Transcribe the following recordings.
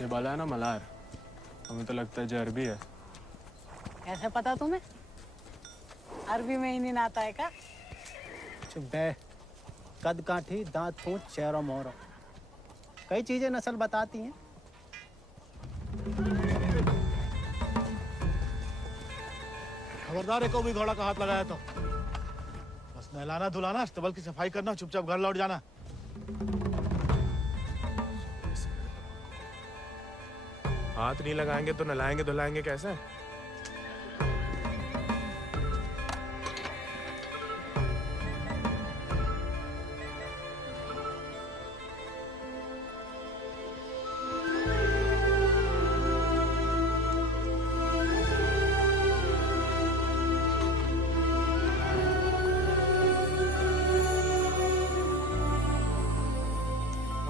ये वाला है ना मलार, हमें तो लगता है जो अरबी है। कैसे पता तुम्हें? अरबी में ही नहीं आता है का? चुप बे। कद काठी, दांत पूंछ, चेहरा मोहरा, कई चीजें नस्ल बताती हैं। खबरदार है को भी घोड़ा का हाथ लगाया तो बस नहलाना धुलाना, अस्तबल की सफाई करना, चुपचाप घर लौट जाना। हाथ नहीं लगाएंगे तो नलाएंगे धुलाएंगे कैसे?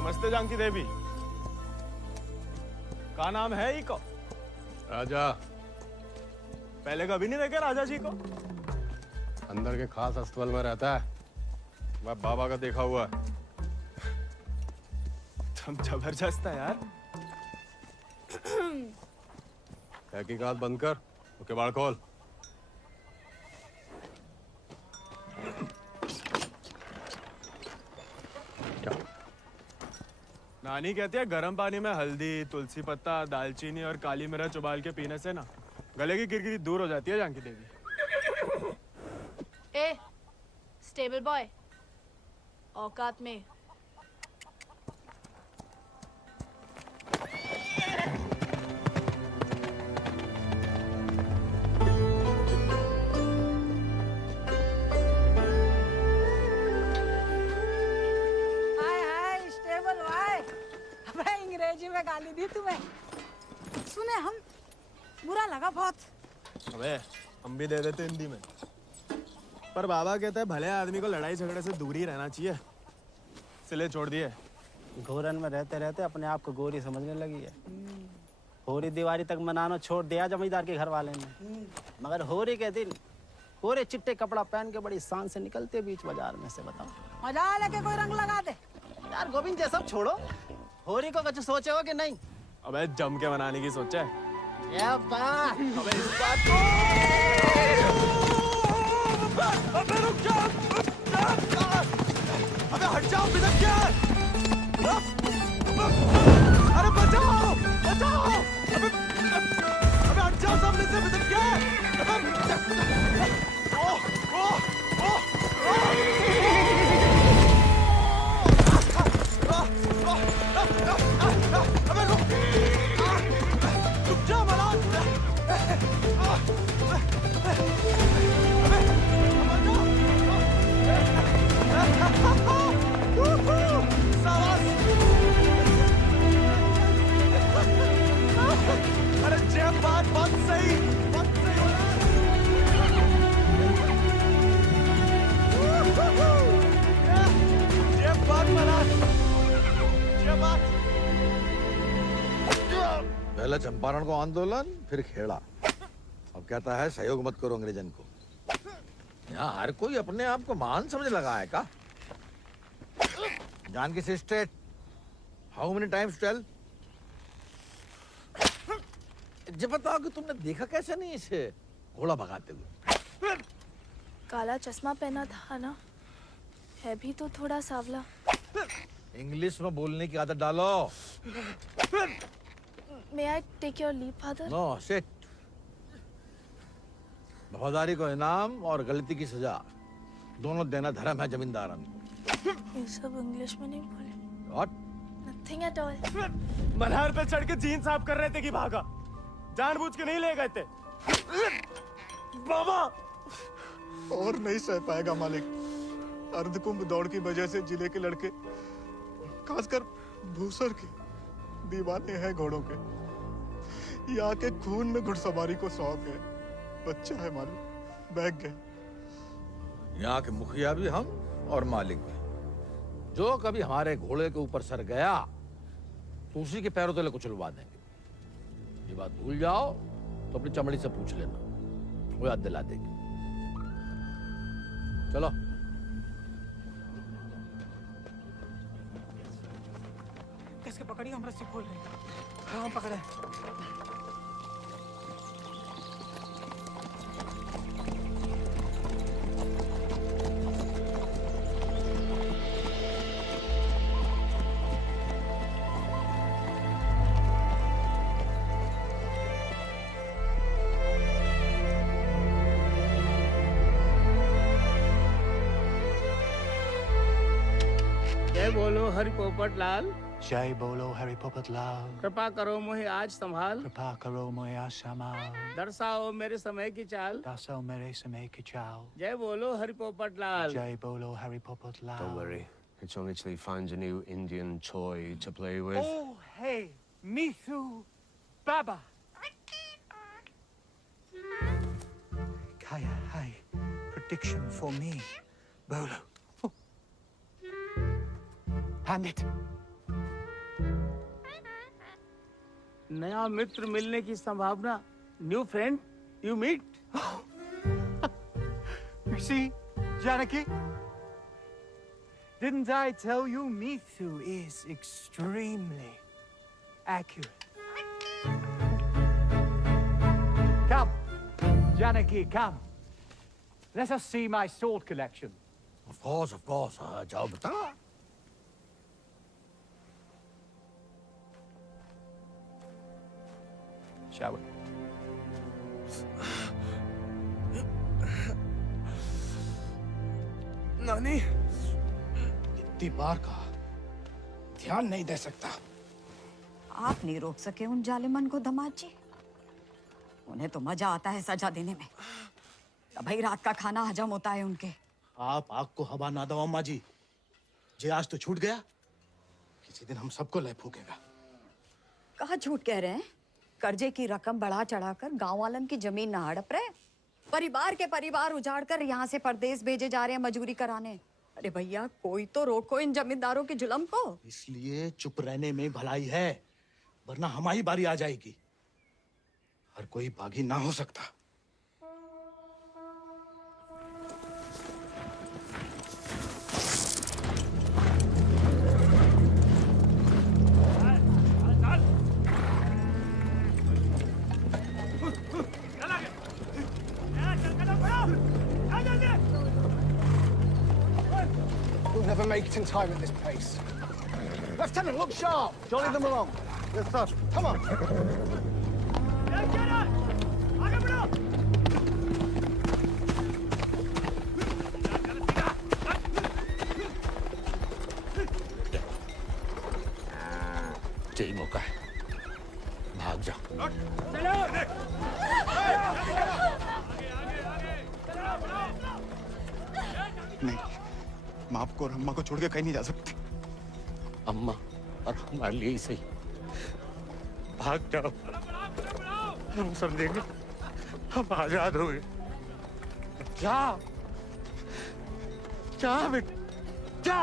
नमस्ते जानकी देवी, का नाम है इको? राजा। पहले कभी नहीं देखे राजा जी को? अंदर के खास अस्तबल में रहता है, वह बाबा का देखा हुआ है। तुम जबरदस्त है यार। तहकीकात बंद कर, तो किवाड़ खोल। नानी कहती है गर्म पानी में हल्दी, तुलसी पत्ता, दालचीनी और काली मिर्च उबाल के पीने से ना गले की किरकिरी दूर हो जाती है जानकी देवी। ए, स्टेबल बॉय, औकात में। अंग्रेजी में गाली दी तुम्हें, सुने हम, बुरा लगा बहुत। अबे हम भी दे देते हिंदी में, पर बाबा कहता है भले आदमी को लड़ाई झगड़े से दूर ही रहना चाहिए, इसलिए छोड़ दिए। घोरन में रहते रहते अपने आप को गोरी समझने लगी है। होरी दिवाली तक मनाना छोड़ दिया जमींदार के घर वाले ने, मगर होरी के दिन कोरे चिट्टे कपड़ा पहन के बड़ी शान से निकलते बीच बाजार में से। बताओ मजा लेके कोई रंग लगा दे। यार गोविंद, ये सब छोड़ो, होरी को कुछ सोचे हो कि नहीं? अबे जम के मनाने की सोचा है। या बात। अबे इस बात को अबे रुक जाओ, अबे हट जाओ, बिदक क्या? अरे बचाओ बचाओ, अबे हट जाओ सामने से, बिदक क्या? अबे रुक जा मलाल। अरे जय बात बात सही जय बात मलाल, जय बात। पहले चंपारण को आंदोलन, फिर खेड़ा, अब कहता है सहयोग मत करो अंग्रेजन को। यहाँ हर कोई अपने आप को महान समझ लगा है का? Janaki sister, how many times tell? जब बताओ कि तुमने देखा कैसे नहीं इसे घोड़ा भगाते हुए? काला चश्मा पहना था ना, है भी तो थोड़ा सावला। इंग्लिश में बोलने की आदत डालो। May I take your leave, father? No sit. वफादारी को इनाम और गलती की सजा दोनों देना धर्म है जमींदारन को। ये सब इंग्लिश में नहीं बोले। What? Nothing at all. Malhar पे चढ़ के जीन साफ कर रहे थे कि भागा, जानबूझ के नहीं ले गए थे। बाबा और नहीं सह पाएगा मालिक। अर्धकुंभ दौड़ की वजह से जिले के लड़के, खासकर भूसर के, दीवाने हैं घोड़ों के। यहाँ के खून में घुड़सवारी को शौक है। बच्चा है मालिक, बहक गए। यहाँ के मुखिया भी हम और मालिक भी। जो कभी हमारे घोड़े के ऊपर सर गया तो उसी के पैरों तले कुचलवा देंगे। ये बात भूल जाओ तो अपनी चमड़ी से पूछ लेना, वो याद दिला देगी। चलो। किसके पकड़ी, हम रस्सी खोल रहे हैं। कहाँ पकड़े? जय बोलो हरि पोपट लाल। जय बोलो हरि पोपट लाल। कृपा करो मुझे आज संभाल। कृपा करो मुझे आशमाल। दर्शाओ मेरे समय की चाल। दर्शाओ मेरे समय की चाल। जय बोलो हरि पोपट लाल। जय बोलो Hari Popat Lal. Don't worry. It's only till he finds a new Indian toy to play with. Oh, hey, Mithu Baba. Kaya, hi. Prediction for me. Bolo. Hand it. नया मित्र मिलने की संभावना। New friend you meet. You see, Janaki? Didn't I tell you Mithu is extremely accurate? Come, Janaki, come. Let us see my sword collection. Of course, of course. जाओ बता। Shall we? नानी, इतनी बार कहा, ध्यान नहीं दे सकता। आप नहीं रोक सके उन जालिमन को दामाद जी। उन्हें तो मजा आता है सजा देने में। तभी रात का खाना हजम होता है उनके। आप आग को हवा ना दो अम्मा जी। जे आज तो छूट गया, किसी दिन हम सबको लय फूकेगा। कहाँ झूठ कह रहे हैं? कर्जे की रकम बढ़ा चढ़ाकर गांव वालन की जमीन ना हड़प रहे। परिवार के परिवार उजाड़ कर यहाँ से परदेश भेजे जा रहे हैं मजूरी कराने। अरे भैया, कोई तो रोको इन जमींदारों के जुल्म को। इसलिए चुप रहने में भलाई है, वरना हमारी बारी आ जाएगी। हर कोई बागी ना हो सकता। We'll never make it in time at this pace. Lieutenant, look sharp. Jolly them along. Yes, sir. Come on. यही मौका है। भाग जा। नहीं, मैं आपको और अम्मा को छोड़ के कहीं नहीं जा सकती। अम्मा और हमारे लिए ही सही। भाग जाओ। हम समझेंगे, हम आजाद हो गए। जा, जा बेटा, जा।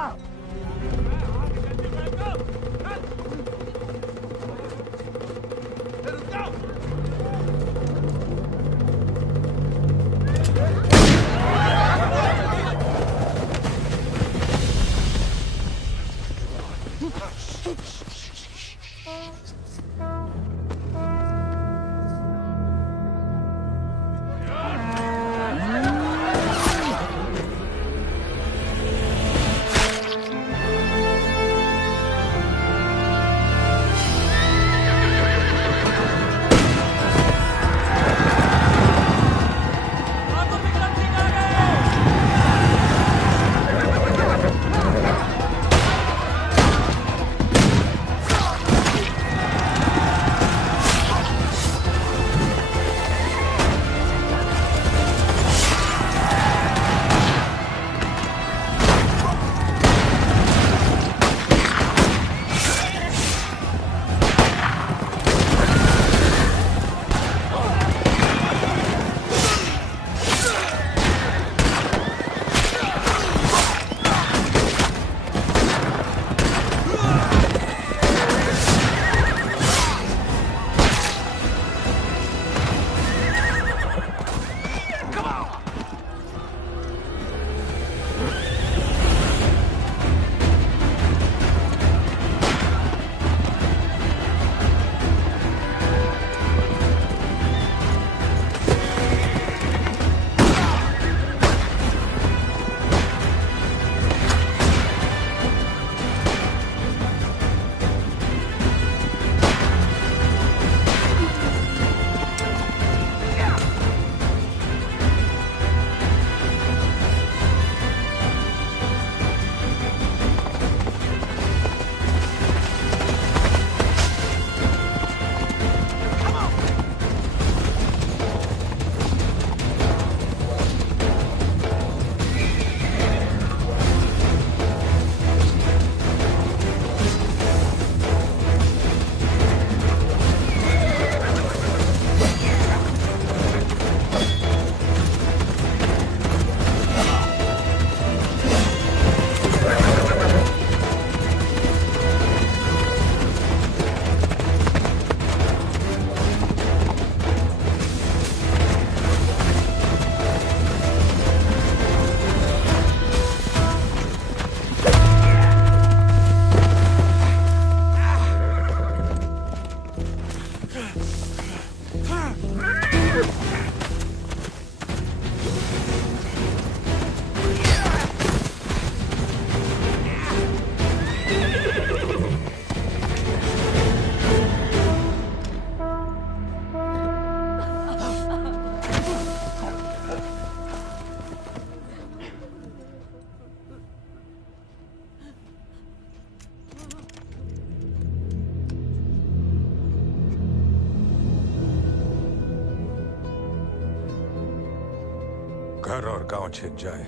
घर और गांव छिन जाए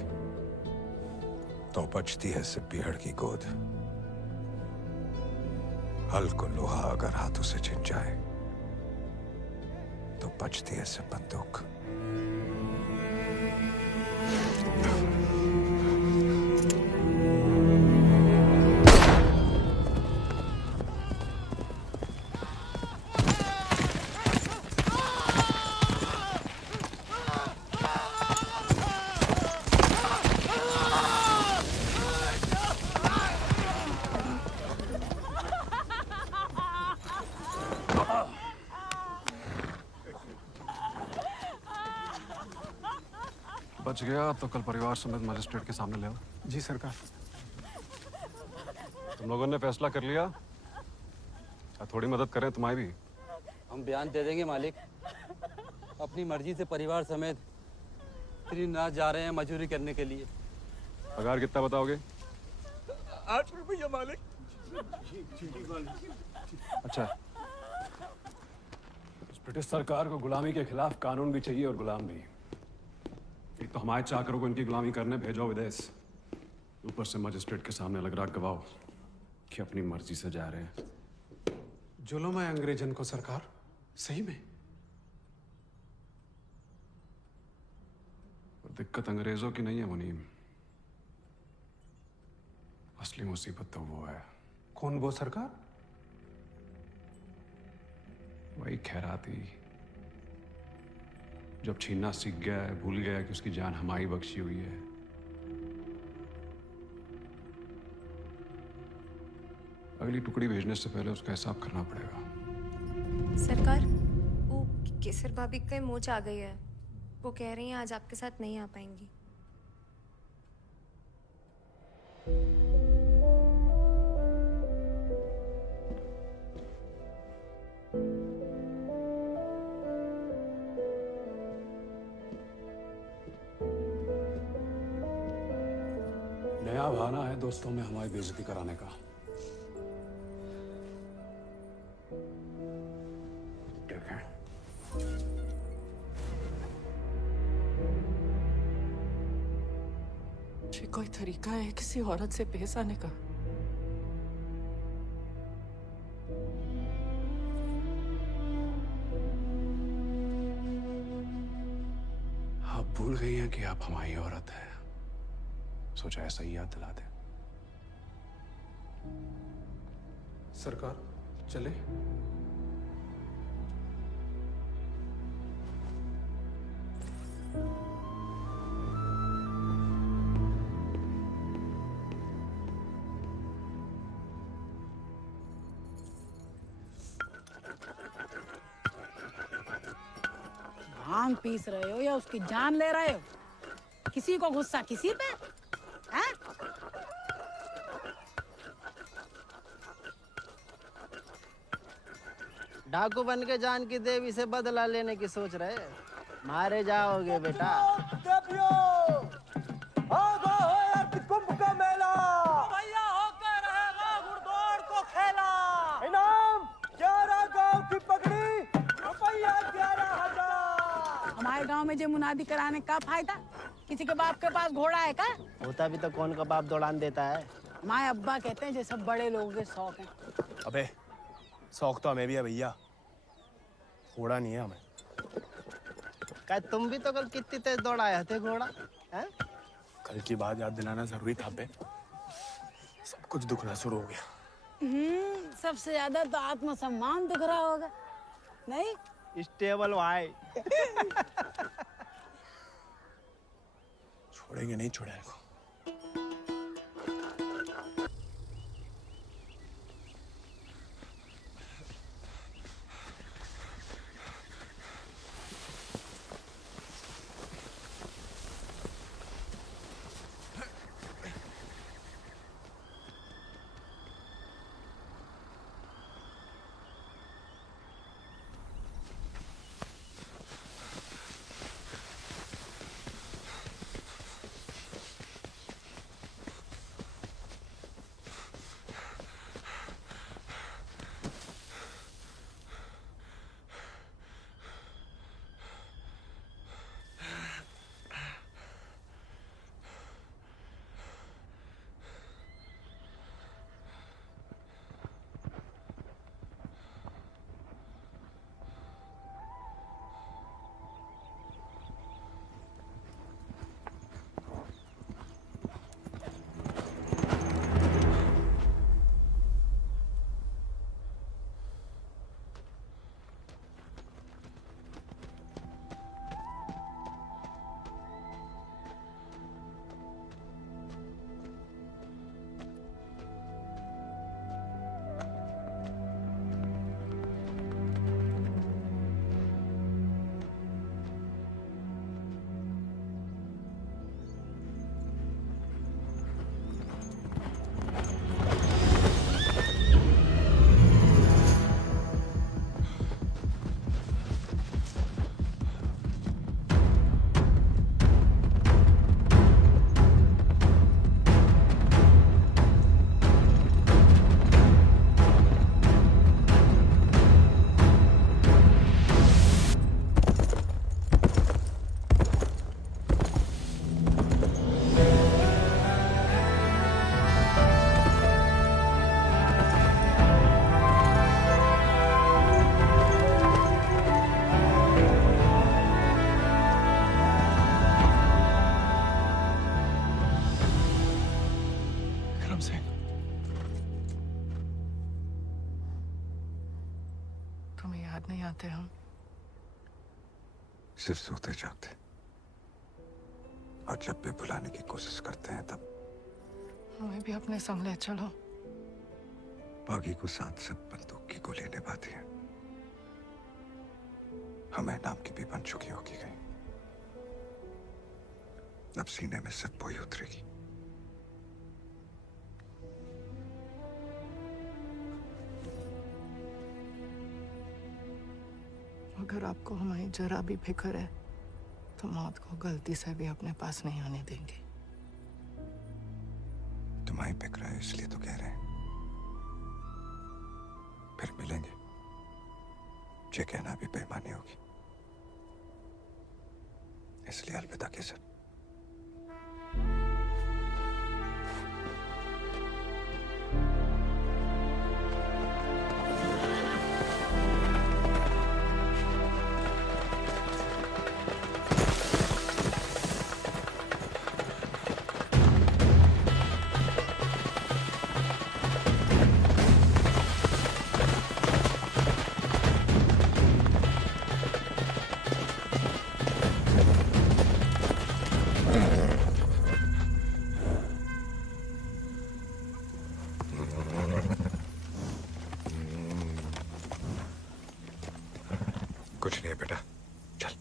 तो बचती है सिर्फ पीहड़ की गोद। हल को लोहा अगर हाथों से छिन जाए तो बचती है सिर्फ बंदूक। बच गया तो कल परिवार समेत मजिस्ट्रेट के सामने ले आओ। जी सरकार। तुम लोगों ने फैसला कर लिया, थोड़ी मदद करें तुम्हारी भी। हम बयान दे देंगे मालिक। अपनी मर्जी से परिवार समेत त्रिनाथ जा रहे हैं मजदूरी करने के लिए। पगार कितना बताओगे? 8 रुपया मालिक। अच्छा, इस ब्रिटिश सरकार को गुलामी के खिलाफ कानून भी चाहिए और गुलाम भी। एक तो हमारे चाकरों को इनकी गुलामी करने भेजो विदेश, ऊपर से मजिस्ट्रेट के सामने लग रहा गवाह कि अपनी मर्जी से जा रहे हैं। जुल्म है अंग्रेजन को सरकार, सही में। और दिक्कत अंग्रेजों की नहीं है मुनीम, असली मुसीबत तो वो है। कौन वो सरकार? वही खैराती, जब छीनना सीख गया है, भूल गया कि उसकी जान हमारी बख्शी हुई है। अगली टुकड़ी भेजने से पहले उसका हिसाब करना पड़ेगा। सरकार, वो केसर भाभी का मोच आ गई है। वो कह रही हैं आज आपके साथ नहीं आ पाएंगी। नया बहाना है दोस्तों में हमारी बेइज्जती कराने का। देखें, ये कोई तरीका है किसी औरत से पेश आने का? आप भूल गई हैं कि आप हमारी औरत हैं। सोचा ऐसा ही याद दिला दे। सरकार चले। भांग पीस रहे हो या उसकी जान ले रहे हो? किसी को गुस्सा किसी पे? हैं? डाकू बन के जान की देवी से बदला लेने की सोच रहे, मारे जाओगे बेटा। कुंभ का मेला भैया होकर रहेगा घुड़दौड़ को खेला। इनाम 11 गांव की पगड़ी, रुपया 11,000। हमारे गांव में जो मुनादी कराने का फायदा? किसी के बाप के पास घोड़ा है का? होता भी तो कौन का बाप दौड़ान देता है। हमारे अब्बा कहते हैं जो सब बड़े लोगों के शौक हैं। अबे शौक तो हमें भी है भैया, घोड़ा नहीं है हमें। क्या तुम भी तो कल कितनी तेज दौड़ाए थे घोड़ा? हैं? कल की बात याद दिलाना जरूरी था बे। सब कुछ दुखना शुरू हो गया। सबसे ज्यादा तो आत्मसम्मान दिख रहा होगा, नहीं? स्टेबल भाई। छोड़ेंगे नहीं छोड़ेंगे। याद नहीं आते हम? सिर्फ सोते जागते, और जब भी बुलाने की कोशिश करते हैं तब हमें भी अपने संग ले चलो। बागी को साथ साथ बंदूक की गोली निभाती है। हमें नाम की भी बन चुकी होगी कहीं। अब सीने में सिर्फ वही उतरेगी। अगर आपको हमारी जरा भी फिक्र है तो मौत को गलती से भी अपने पास नहीं आने देंगे। तुम्हारी फिक्र है इसलिए तो कह रहे हैं। फिर मिलेंगे, ये कहना भी बेईमानी होगी, इसलिए अलविदा केसर। कुछ नहीं है बेटा, चल।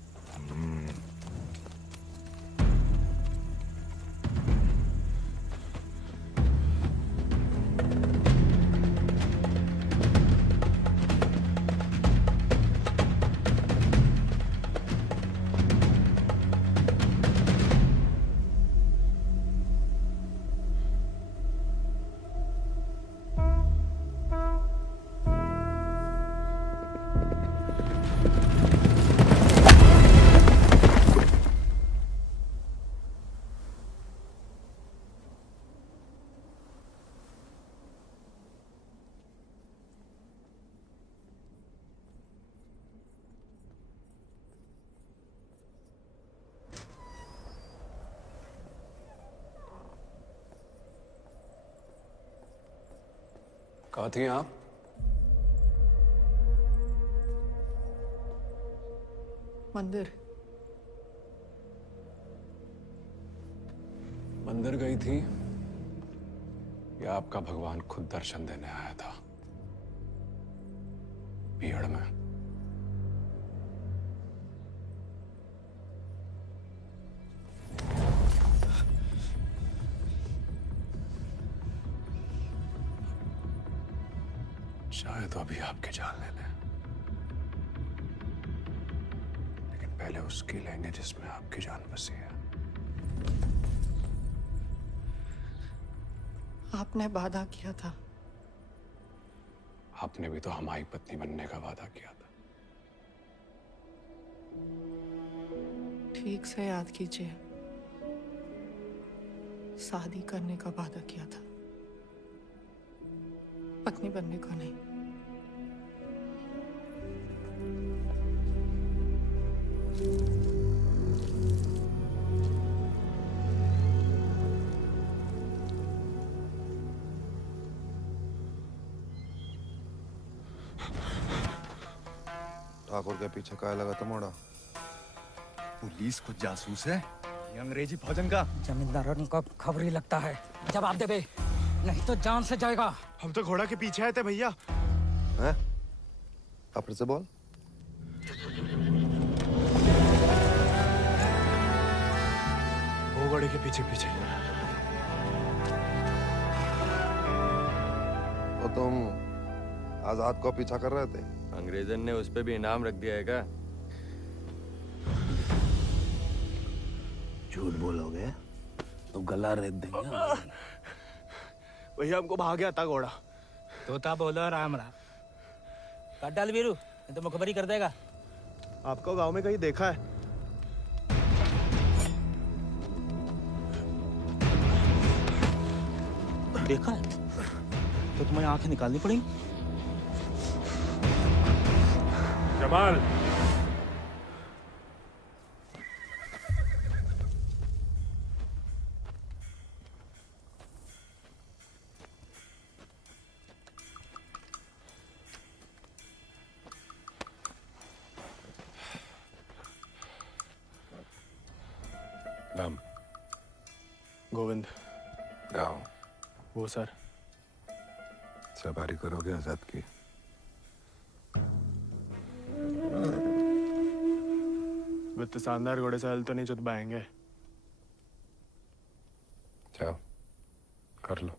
कहाँ थी आप? मंदिर। मंदिर गई थी या आपका भगवान खुद दर्शन देने आया था भीड़ में? शायद अभी आपकी जान ले लें, लेकिन पहले उसकी लेंगे जिसमें आपकी जान बसी है। आपने वादा किया था। आपने भी तो हमारी पत्नी बनने का वादा किया था। ठीक से याद कीजिए, शादी करने का वादा किया था, पत्नी बनने का नहीं। ठाकुर के पीछे काय लगा था मोड़ा? पुलिस खुद जासूस है, ये अंग्रेजी फौजन का। जमींदारों को खबर ही लगता है। जवाब दे बे, नहीं तो जान से जाएगा। हम तो घोड़ा के पीछे आए थे भैया। हैं? आप फिर से बोल। वो घोड़े के पीछे पीछे। और तुम आजाद को पीछा कर रहे थे? अंग्रेजन ने उस पे भी इनाम रख दिया है क्या? झूठ बोलोगे तो गला रेत देंगे। भैया हमको भाग गया था घोड़ा। तोता बोलो राम राम। काट डाल वीरू, नहीं तो मुखबरी कर देगा। आपको गांव में कहीं देखा है? देखा है तो तुम्हें आंखें निकालनी पड़ेंगी। जमाल, गोविंद। गाँव वो सर। सवारी करोगे आजाद की? वित्त शानदार घोड़े से हल तो नहीं चुत पाएंगे। जाओ कर लो।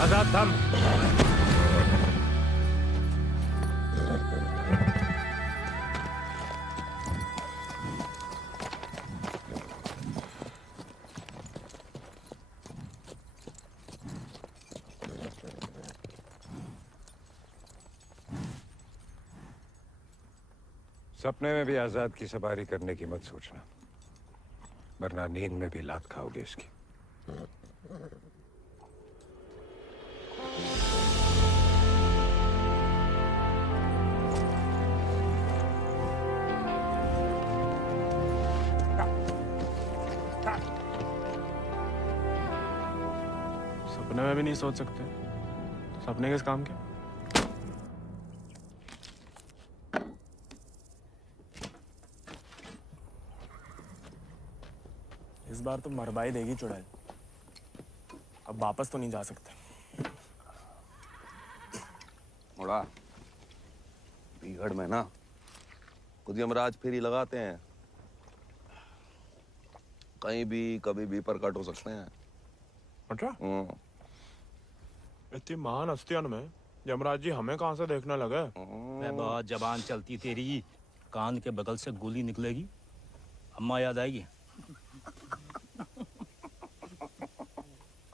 आजाद थम। सपने में भी आजाद की सवारी करने की मत सोचना, वरना नींद में भी लात खाओगे इसकी। सपने में भी नहीं सोच सकते, सपने किस काम के? इस बार तो मरवाई देगी चुड़ैल, अब वापस तो नहीं जा सकते। मुड़ा बीहड़ में ना खुद यमराज फेरी लगाते हैं, कहीं भी कभी भी प्रकट हो सकते हैं। अच्छा? इतनी महान हस्तियों में यमराज जी हमें कहाँ से देखने लगे? मैं बहुत जबान चलती तेरी, कान के बगल से गोली निकलेगी, अम्मा याद आएगी।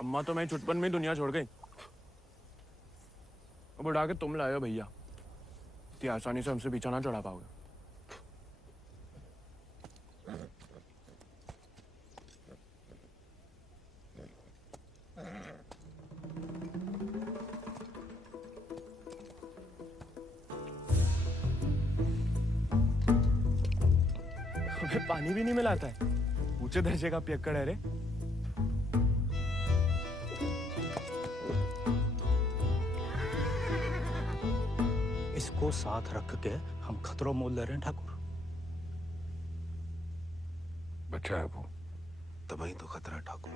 अम्मा तो मैं छुटपन में ही दुनिया छोड़ गई, अब उड़ा के तुम लाए हो भैया, इतनी आसानी से हमसे पीछा ना चढ़ा पाओगे। हमें पानी भी नहीं मिलाता है, ऊंचे दर्जे का पियक्कड़ है रे। इसको साथ रख के हम खतरों मोल ले रहे हैं ठाकुर। बच्चा है वो, तभी तो खतरा ठाकुर।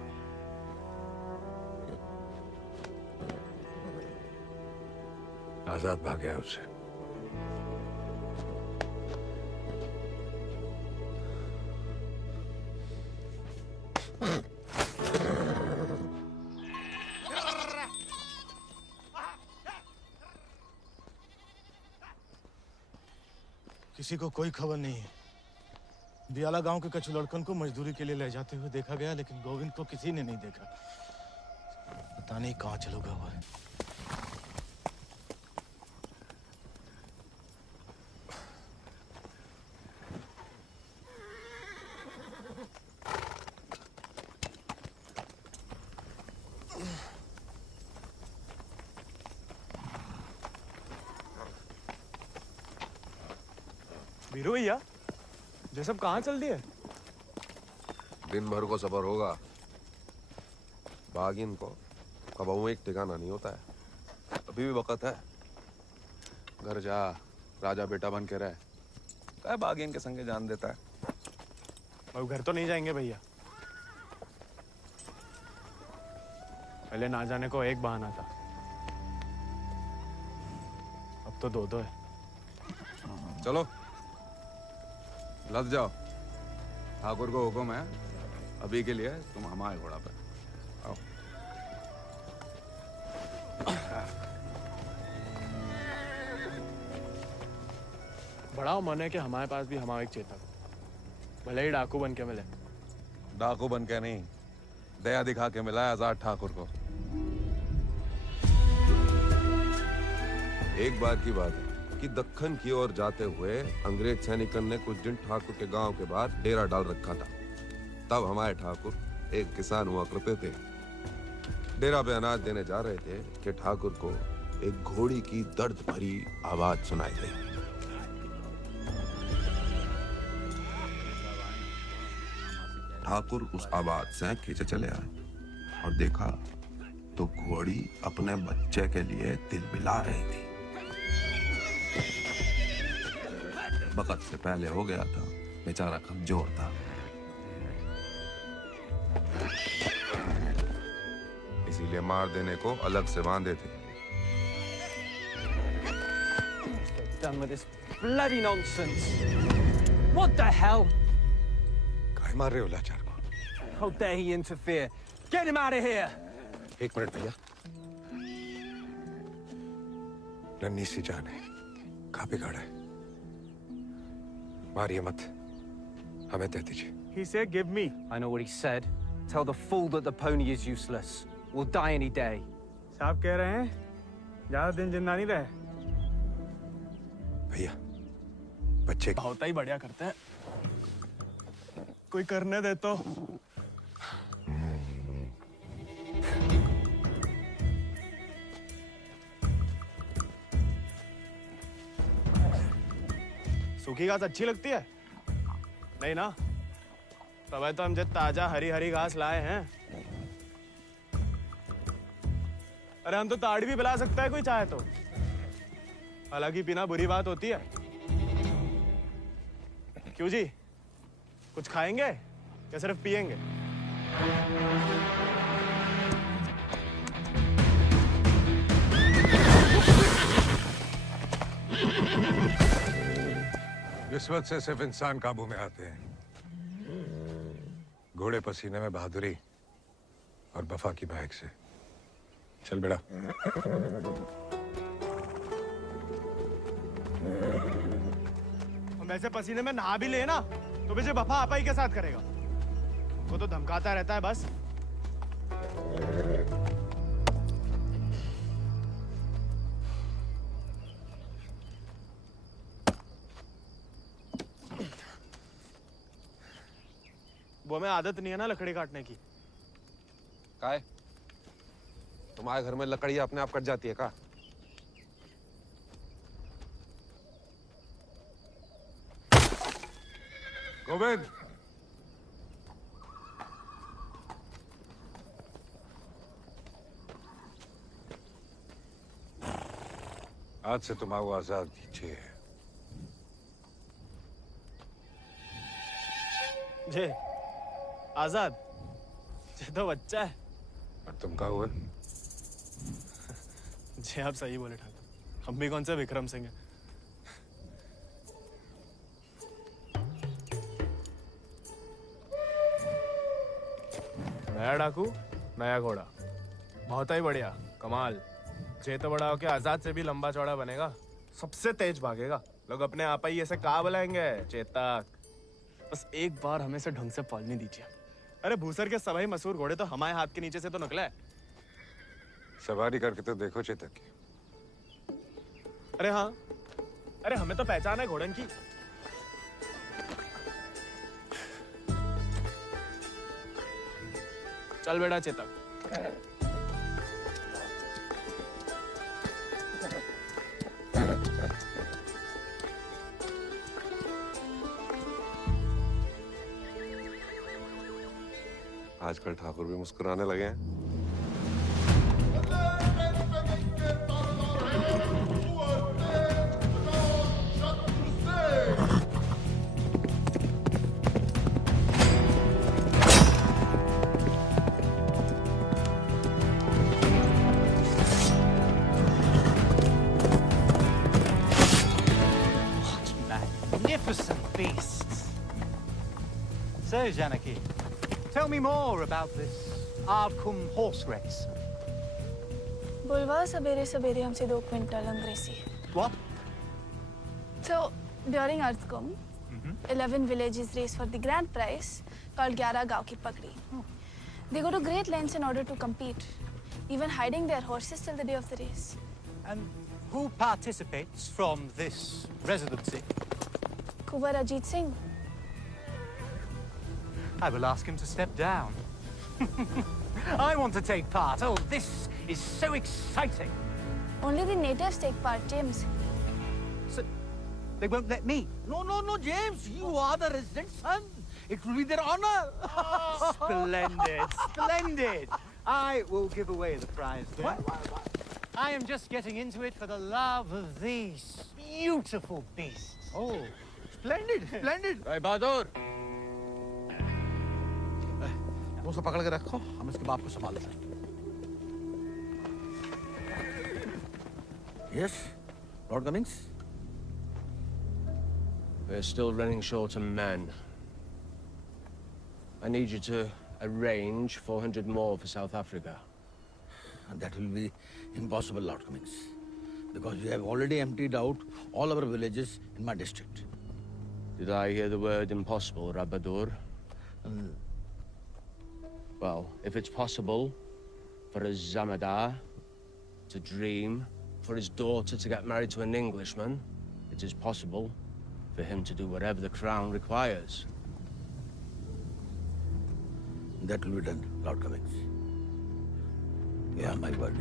आजाद भाग गया उससे। किसी को कोई खबर नहीं है। बियाला गांव के कछु लड़कन को मजदूरी के लिए ले जाते हुए देखा गया, लेकिन गोविंद को किसी ने नहीं देखा। पता नहीं कहाँ चलो गया हुआ है। वीरू भैया, ये सब कहाँ चल दिए? दिन भर को सफर होगा, बागिन को कबाऊ एक ठिकाना नहीं होता है। अभी भी वक्त है, घर जा, राजा बेटा बन के रहे। क्या बागिन के संगे जान देता है। अब घर तो नहीं जाएंगे भैया, पहले ना जाने को एक बहाना था, अब तो दो है। चलो लद जाओ, ठाकुर को हुक्म है, अभी के लिए तुम हमारे घोड़ा पे आओ। बड़ा मन है कि हमारे पास भी हमारा एक चेतक, भले ही डाकू बन के मिले। डाकू बन के नहीं, दया दिखा के मिला है आजाद ठाकुर को। एक बार की बात है कि दक्कन की ओर जाते हुए अंग्रेज सैनिकों ने कुछ दिन ठाकुर के गांव के बाहर डेरा डाल रखा था। तब हमारे ठाकुर एक किसान हुआ करते थे। डेरा पे अनाज देने जा रहे थे कि ठाकुर को एक घोड़ी की दर्द भरी आवाज सुनाई दी। ठाकुर उस आवाज से खींचे चले आए और देखा तो घोड़ी अपने बच्चे के लिए तिलमिला रही थी। वक्त से पहले हो गया था, बेचारा कमजोर था। इसीलिए मार देने को अलग से बांधे थे। Done with this bloody nonsense. What the hell? काय मार रहे हो लाचार को? How dare he interfere? Get him out of here! एक मिनट भैया। नन्ही सी जान है, कहाँ बिगाड़ा है? मारिए मत, हमें दे दीजिए। He said, "Give me." I know what he said. Tell the fool that the pony is useless. We'll die any day. साहब कह रहे हैं ज्यादा दिन जिंदा नहीं रहे। भैया, बच्चे बहुत ही बढ़िया करते हैं। कोई करने दे तो। सूखी घास अच्छी लगती है? नहीं ना? तब तो हम जब ताजा हरी हरी घास लाए हैं। अरे हम तो ताड़ी भी पिला सकता है कोई चाहे तो। हालांकि पीना बुरी बात होती है। क्यों जी? कुछ खाएंगे या सिर्फ पिएंगे? रिश्वत से सिर्फ इंसान काबू में आते हैं। घोड़े पसीने में बहादुरी और वफा की महक से। चल बेटा। हम ऐसे पसीने में नहा भी ले ना तो मुझे वफा आपा ही के साथ करेगा। वो तो धमकाता रहता है बस। वो हमें आदत नहीं है ना लकड़ी काटने की। काय? तुम्हारे घर में लकड़ियां अपने आप कट जाती है का? गोविंद, आज से तुम आओ आजाद दीजिए। जे आजाद ये तो बच्चा है। और तुम कहा हुआ? जी आप सही बोले ठाकुर। हम भी कौन से विक्रम सिंह हैं। नया डाकू नया घोड़ा, बहुत ही बढ़िया, कमाल। जे तो बड़ा होके आजाद से भी लंबा चौड़ा बनेगा, सबसे तेज भागेगा। लोग अपने आप ही ऐसे कहा बुलाएंगे चेतक। बस एक बार हमें से ढंग से पालने दीजिए। अरे भूसर के सभी मशहूर घोड़े तो हमारे हाथ के नीचे से तो निकले। सवारी करके तो देखो चेतक की। अरे हाँ, अरे हमें तो पहचान है घोड़न की। चल बेटा चेतक। आजकल ठाकुर भी मुस्कुराने लगे हैं। Magnificent beasts. So, Janaki, tell me more about this Ardcumbe horse race. बुलवा सवेरे सवेरे हमसे 2 क्विंटल अंग्रेजी। What? So during Ardcumbe, 11 villages race for the grand prize called 11 गांव की पगड़ी. They go to great lengths in order to compete, even hiding their horses till the day of the race. And who participates from this residency? Kuwar Ajit Singh. I will ask him to step down. I want to take part. Oh, this is so exciting. Only the natives take part, James. So, they won't let me? No, James. You are the resident son. It will be their honor. Splendid, splendid. I will give away the prize then. Why? I am just getting into it for the love of these beautiful beasts. Oh, splendid. Hey, Bahadur. वो सब पकड़ के रखो, हम इसके बाप को संभाल लेंगे। Yes, Lord Cummings. We're still running short on men. I need you to arrange 400 more for South Africa. That will be impossible, Lord Cummings, because we have already emptied out all our villages in my district. Did I hear the word impossible, Rabadur? Well, if it's possible for a Zamadar to dream, for his daughter to get married to an Englishman, it is possible for him to do whatever the crown requires. That will be done, Lord Cummings. You have my word.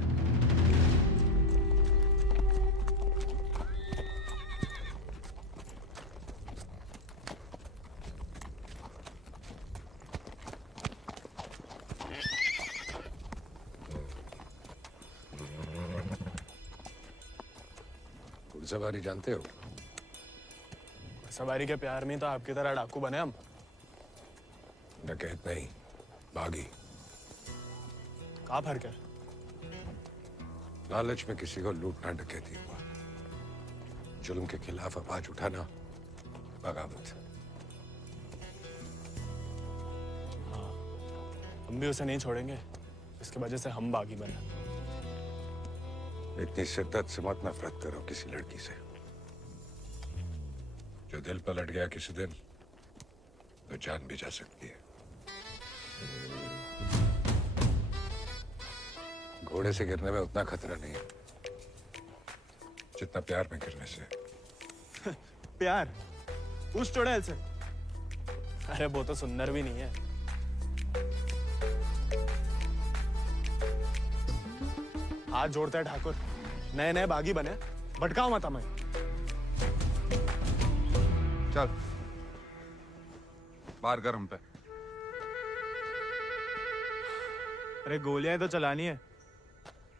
घुड़सवारी जानते हो? सवारी के प्यार में तो आपकी तरह डाकू बने हम। डकैत नहीं, बागी। क्या फर्क है? लालच में किसी को लूटना डकैती हुआ। जुल्म के खिलाफ आवाज उठाना बगावत। हाँ, हम भी उसे नहीं छोड़ेंगे। इसकी वजह से हम बागी बने। इतनी शिद्दत से मत नफरत करो किसी लड़की से। जो दिल पलट गया किसी दिन, तो जान भी जा सकती है। घोड़े से गिरने में उतना खतरा नहीं है जितना प्यार में गिरने से। प्यार? उस चुड़ैल से? अरे वो तो सुंदर भी नहीं है। हाथ जोड़ते हैं ठाकुर, नए नए बागी बने, भटकाओ मत हमें। चल बाहर गरम पे। अरे गोलियां तो चलानी है,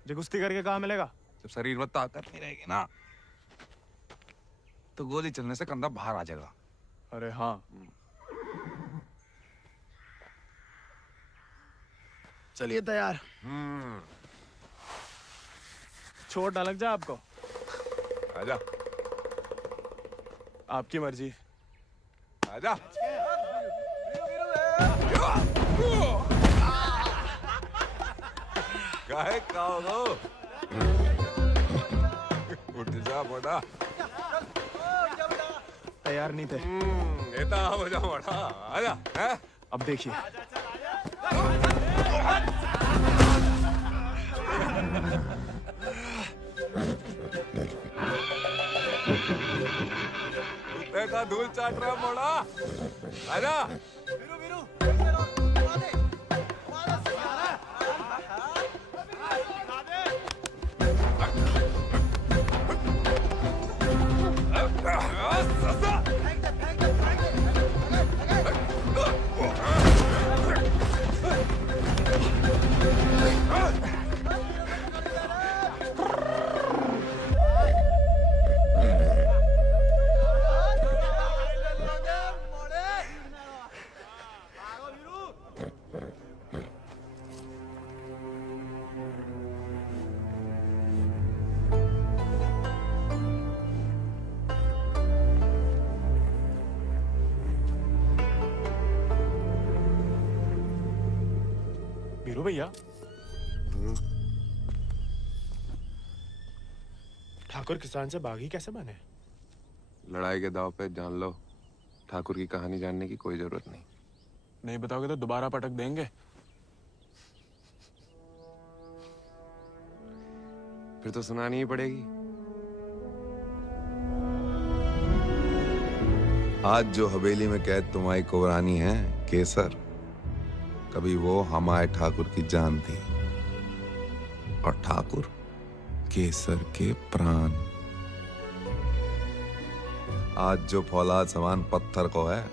जो कुश्ती करके कहाँ मिलेगा? जब शरीर में ताकत नहीं रहेगी ना, तो गोली चलने से कंधा बाहर आ जाएगा। अरे हाँ, चलिए तैयार। चोट ना लग जाए आपको। आजा। आपकी मर्जी। आजा। काहे खाओ? उठ जा बड़ा। तैयार नहीं थे। येता हो जा बड़ा। आजा। हैं? अब देखिए। देखा धूल चाट रहा मोड़ा। आजा। वीरू भैया, ठाकुर किसान से बागी कैसे बने? लड़ाई के दाव पे जान लो, ठाकुर की कहानी जानने की कोई जरूरत नहीं। नहीं बताओगे तो दोबारा पटक देंगे। फिर तो सुनानी ही पड़ेगी। आज जो हवेली में कैद तुम्हारी कुबरानी है केसर, कभी वो हमारे ठाकुर की जान थी, और ठाकुर केसर के प्राण। आज जो फौलाद समान पत्थर को है,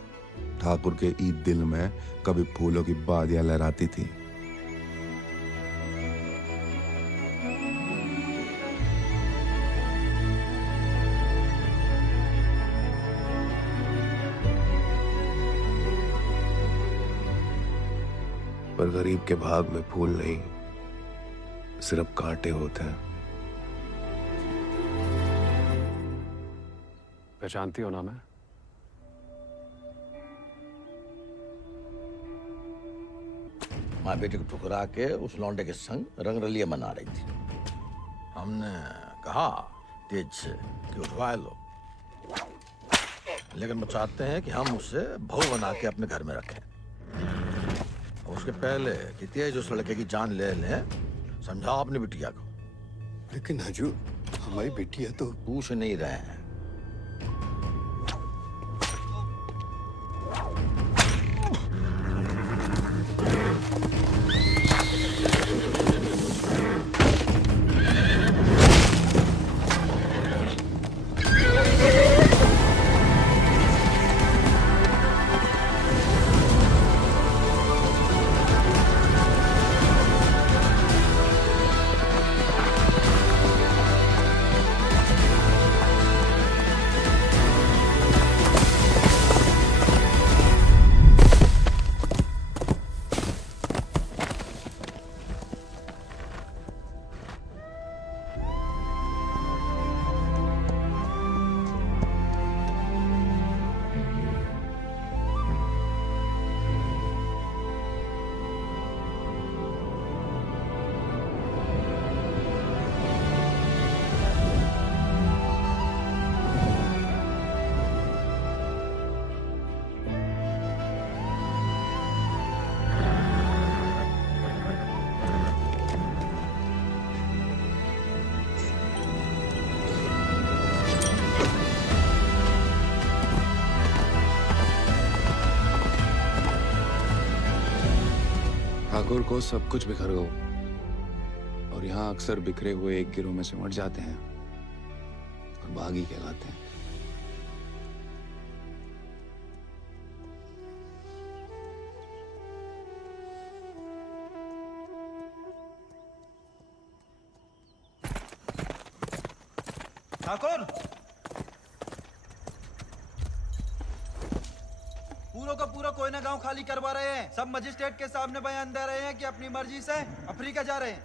ठाकुर के ईद दिल में कभी फूलों की बादियां लहराती थी। पर गरीब के भाग में फूल नहीं, सिर्फ कांटे होते हैं। पहचानती हो ना मैं? माँ बेटे को ठुकरा के उस लौंडे के संग रंगरलिया मना रही थी। हमने कहा तेज से कि उठवा लो, लेकिन वो चाहते हैं कि हम उसे बहू बना के अपने घर में रखें। उसके पहले कि तेज उस लड़के की जान ले लें, समझाओ अपनी बिटिया को। लेकिन हजूर, हमारी बिटिया तो पूछ नहीं रहे हैं। ठाकुर को सब कुछ बिखर गो, और यहाँ अक्सर बिखरे हुए एक गिरोह में सिमट जाते हैं और बागी कहलाते हैं। ठाकुर, पूरा का पूरा कोयना गांव खाली करवा रहे हैं। सब मजिस्ट्रेट के सामने बयान दे रहे हैं कि अपनी मर्जी से अफ्रीका जा रहे हैं।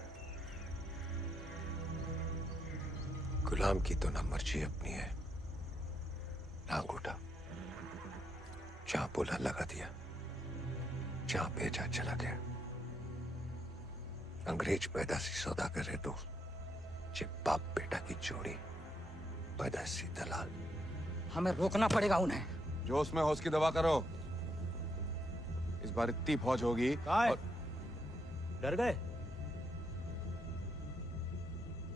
गुलाम की तो ना मर्जी अपनी है ना अंगूठा। जहां बोला लगा दिया, जहां भेजा चला गया। अंग्रेज पैदाशी सौदागर है तो जे बाप बेटा की जोड़ी पैदाशी दलाल। हमें रोकना पड़ेगा उन्हें। जोश में होश की दवा करो। इस बार इतनी फौज होगी। और... डर गए?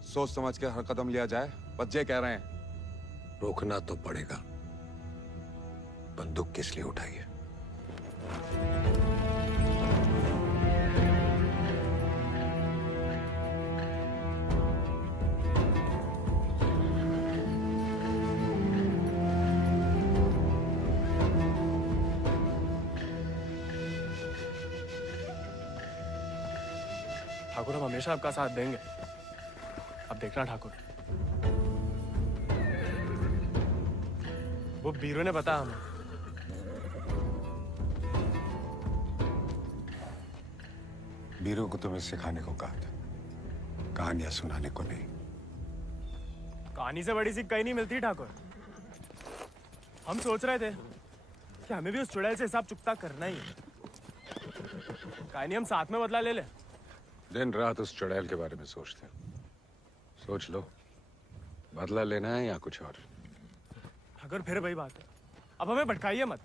सोच समझ के हर कदम लिया जाए, बच्चे कह रहे हैं। रोकना तो पड़ेगा। बंदूक किस लिए उठाई है? ठाकुर, हम हमेशा आपका साथ देंगे। अब देखना ठाकुर, वो बीरू ने बताया हमें। बीरू को तुम्हें सिखाने को कहा था, कहानियां सुनाने को नहीं। कहानी से बड़ी सी कहीं नहीं मिलती ठाकुर। हम सोच रहे थे कि हमें भी उस चुड़ैल से हिसाब चुकता करना ही है। कहानी हम साथ में बदला ले ले। दिन रात उस चुड़ैल के बारे में सोचते हैं। सोच लो, बदला लेना है या कुछ और। अगर फिर वही बात है, अब हमें भटकाइए मत।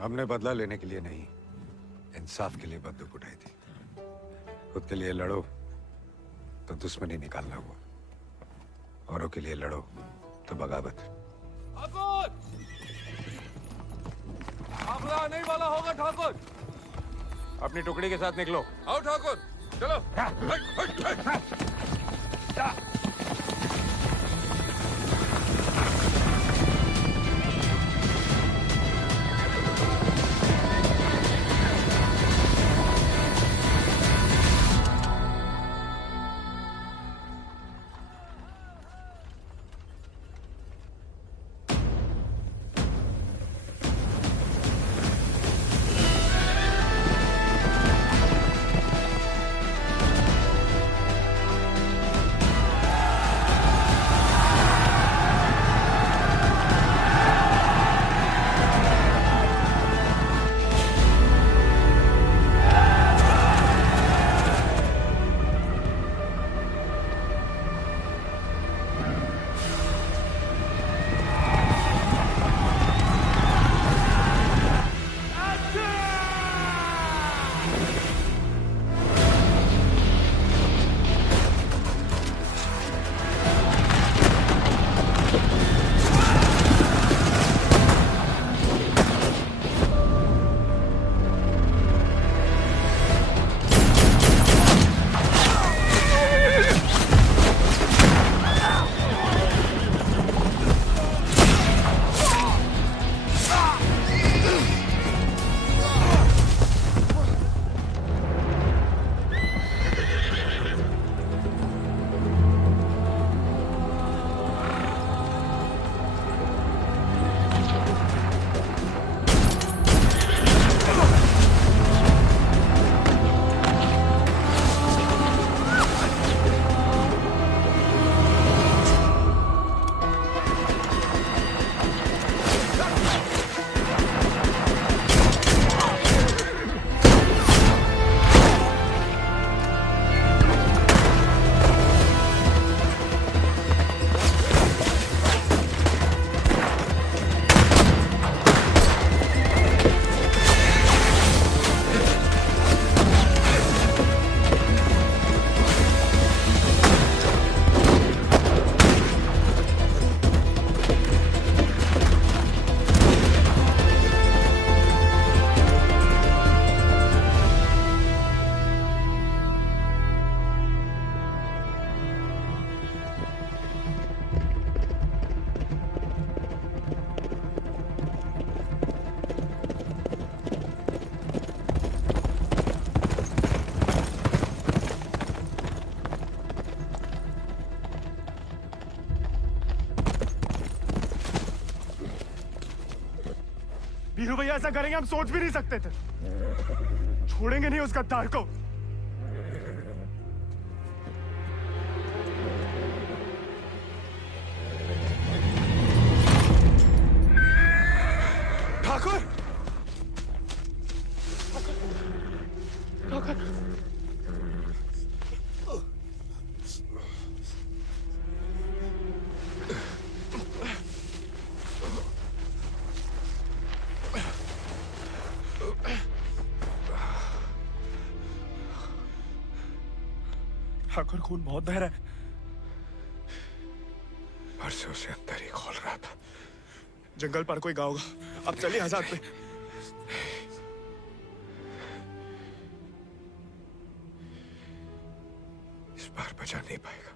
हमने बदला लेने के लिए नहीं, इंसाफ के लिए बंदूक उठाई थी। खुद के लिए लड़ो तो दुश्मनी निकालना हुआ, औरों के लिए लड़ो तो बगावत। ठाकुर नहीं वाला होगा ठाकुर। अपनी टुकड़ी के साथ निकलो। आओ ठाकुर चलो। वीरू भैया ऐसा करेंगे हम सोच भी नहीं सकते थे। छोड़ेंगे नहीं उस गद्दार को। ठाकुर ठाकुर ठाकुर खून बहुत बह रहा है। परसों से अंदर ही खोल रहा था। जंगल पर कोई गाँव होगा। अब चलिए आजाद पे। इस बार बचा नहीं पाएगा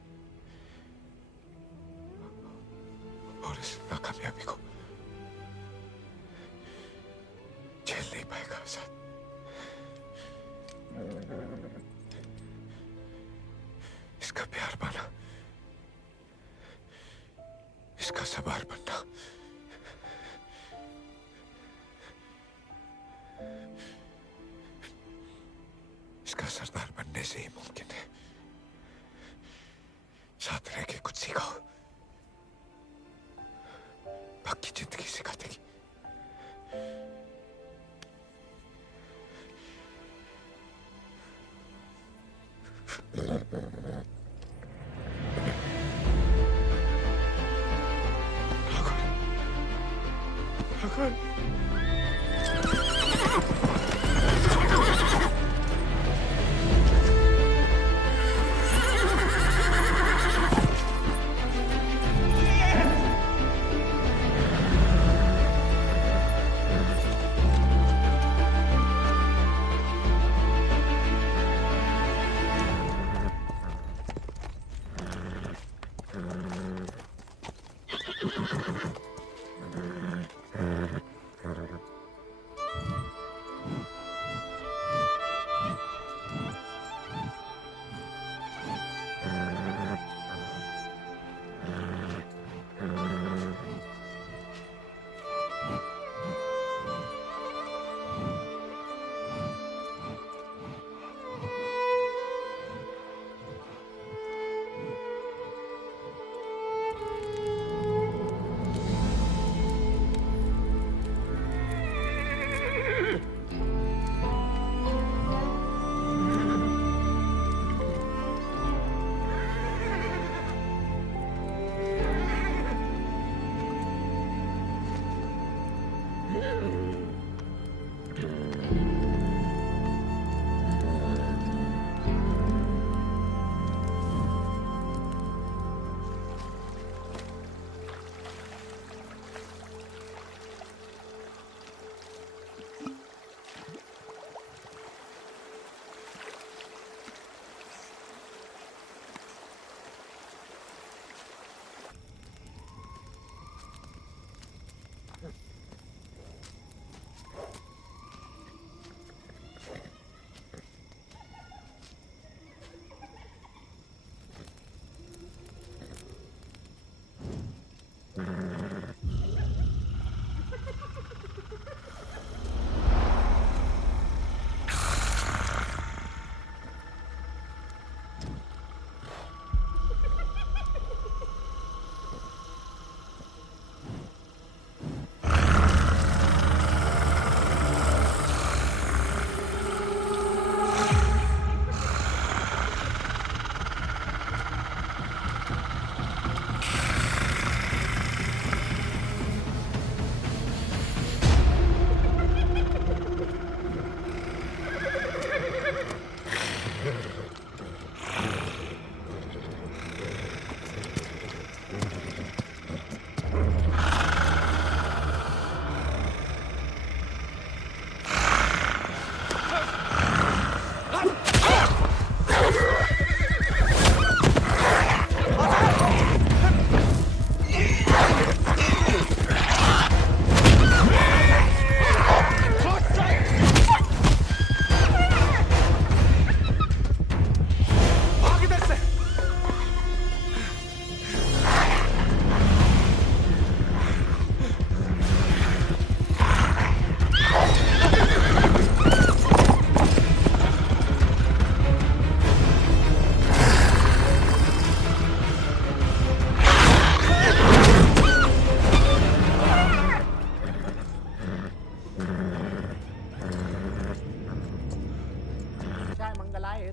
और इस नाकामयाबी को झेल नहीं पाएगा आजाद। इसका प्यार पाना, इसका सवार बनना, इसका सरदार बनने से ही मुमकिन है। साथ रह के कुछ सिखाओ, बाकी जिंदगी सिखा देगी।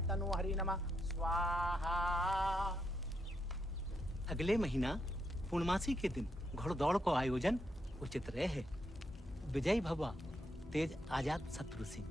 तनु हरि नमः स्वाहा। अगले महीना पूर्णमासी के दिन घोड़दौड़ को आयोजन उचित रहे। विजय भवा तेज आजाद शत्रु सिंह।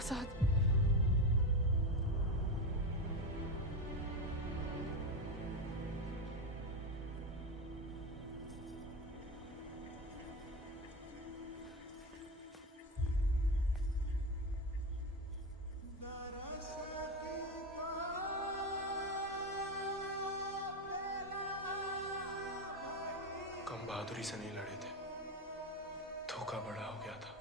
आजाद, कम बहादुरी से नहीं लड़े थे, धोखा बड़ा हो गया था।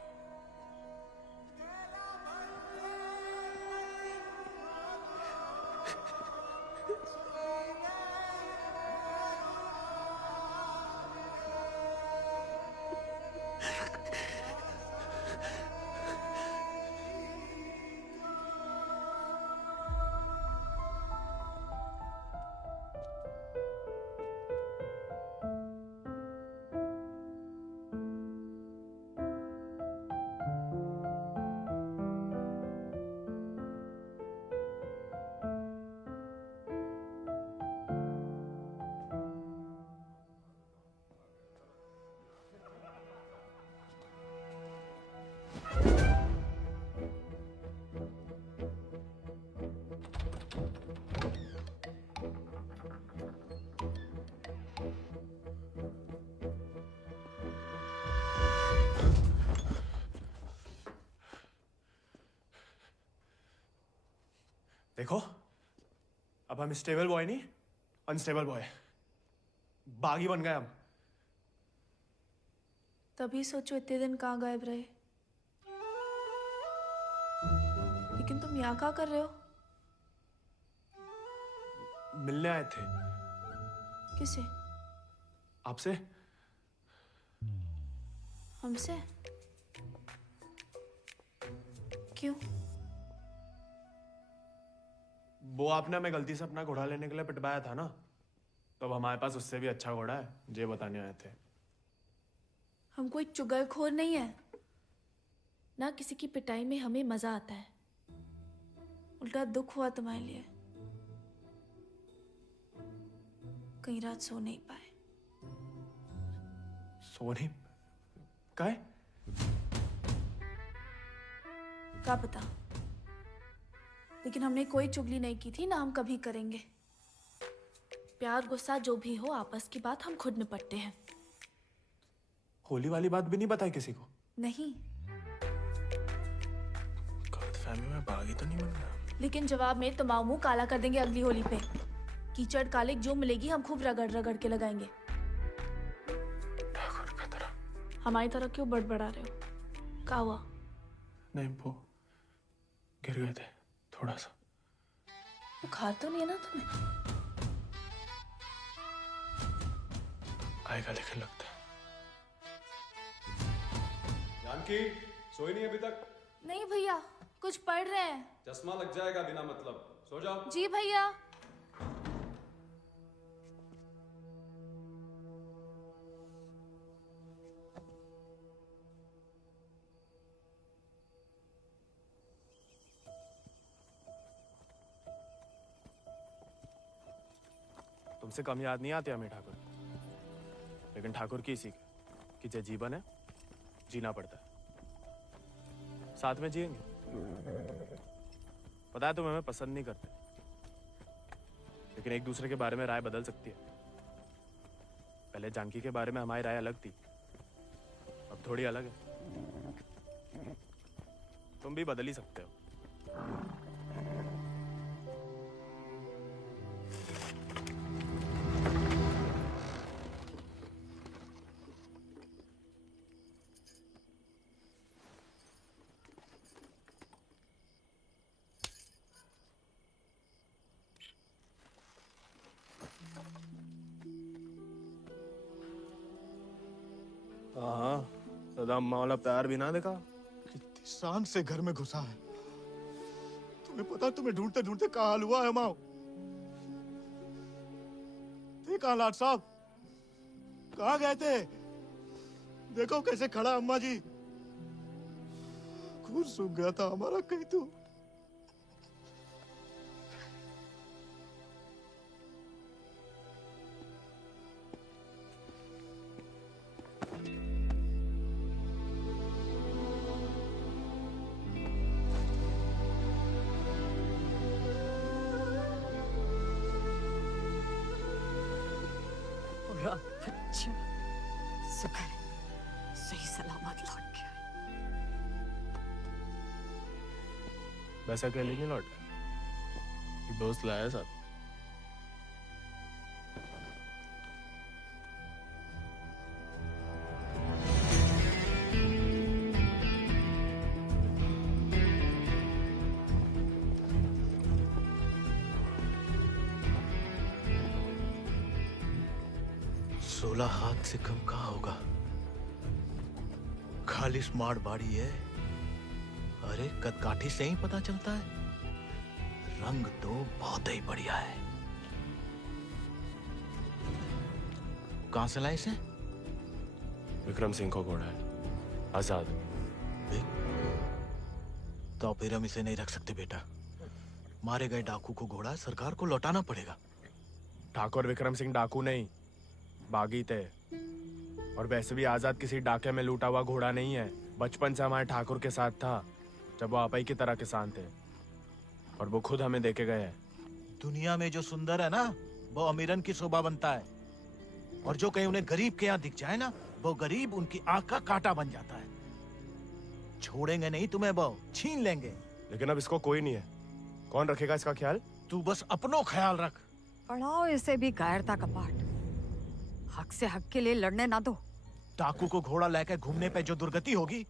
देखो, अब हम स्टेबल बॉय नहीं, अनस्टेबल बॉय, बागी बन गए हम। तभी सोचो इतने दिन कहाँ गायब रहे। लेकिन तुम यहाँ क्या कर रहे हो? मिलने आए थे। किसे? आपसे। हमसे? क्यों? वो आपने हमें गलती से अपना घोड़ा लेने के लिए पिटवाया था ना, तो अब हमारे पास उससे भी अच्छा घोड़ा है, ये बताने आए थे। हम कोई चुगलखोर नहीं है ना, किसी की पिटाई में हमें मजा आता है। उल्टा दुख हुआ तुम्हारे लिए, कई रात सो नहीं पाए। सोनी काय? क्या पता, लेकिन हमने कोई चुगली नहीं की थी, ना हम कभी करेंगे। प्यार गुस्सा जो भी हो, आपस की बात हम खुद निपटते हैं। होली वाली बात भी नहीं बताई किसी को? नहीं। गलतफहमी में बागी तो नहीं बन गया? लेकिन जवाब में तुम्हारा मुंह काला कर देंगे अगली होली पे। कीचड़ काले जो मिलेगी हम खूब रगड़ रगड़ के लगाएंगे। ठाकुर की तरह। हमारी तरह क्यों बड़बड़ा रहे हो? क्या हुआ? नहीं, वो गिर गए थे थोड़ा सा। बुखार तो नहीं है ना तुम्हें? आएगा लेकिन लगता है। जानकी, सोई नहीं अभी तक? नहीं भैया, कुछ पढ़ रहे हैं। चश्मा लग जाएगा बिना मतलब, सो जाओ। जी भैया। तुमसे कम याद नहीं आती हमें ठाकुर, लेकिन ठाकुर की सीख कि जो जीवन है जीना पड़ता है, साथ में जिएंगे। पता है तुम हमें पसंद नहीं करते, लेकिन एक दूसरे के बारे में राय बदल सकती है। पहले जानकी के बारे में हमारी राय अलग थी, अब थोड़ी अलग है। तुम भी बदल ही सकते हो। हाँ, दादा अम्मा वाला प्यार भी ना देखा। कितनी शान से घर में घुसा है। तुम्हें पता, तुम्हें ढूंढते ढूंढते कहाँ हाल हुआ है माओ। कहाँ लाट साहब, कहाँ गए थे? देखो कैसे खड़ा अम्मा जी। खून सूख गया था हमारा कहीं तो। अच्छा, शुक्र है सही सलामत लौट गया। वैसे अकेले नहीं लौटा, दोस्त लाया साथ। हाथ से कम कहाँ होगा? खाली स्मार्ट बाड़ी है। अरे कदकाठी से ही पता चलता है, रंग तो बहुत ही बढ़िया है। कहां से लाए इसे? विक्रम सिंह को घोड़ा है, आजाद। तो फिर हम इसे नहीं रख सकते बेटा। मारे गए डाकू को घोड़ा सरकार को लौटाना पड़ेगा। ठाकुर विक्रम सिंह डाकू नहीं, बागी थे। और वैसे भी आजाद किसी डाके में लूटा हुआ घोड़ा नहीं है। बचपन से हमारे ठाकुर के साथ था, जब वो आपई की तरह किसान थे, और वो खुद हमें देके गए हैं। दुनिया में जो सुंदर है ना, वो अमीरन की शोभा बनता है, और जो कहीं उन्हें गरीब के यहाँ दिख जाए ना, वो गरीब उनकी आंख का कांटा बन जाता है। छोड़ेंगे नहीं तुम्हें, वो छीन लेंगे। लेकिन अब इसको कोई नहीं है, कौन रखेगा इसका ख्याल? तू बस अपनो ख्याल रख। पढ़ाओ इसे भी कायरता का पाठ। हक से हक के लिए लड़ने ना दो। डाकू को घोड़ा लेकर घूमने पे जो दुर्गति होगी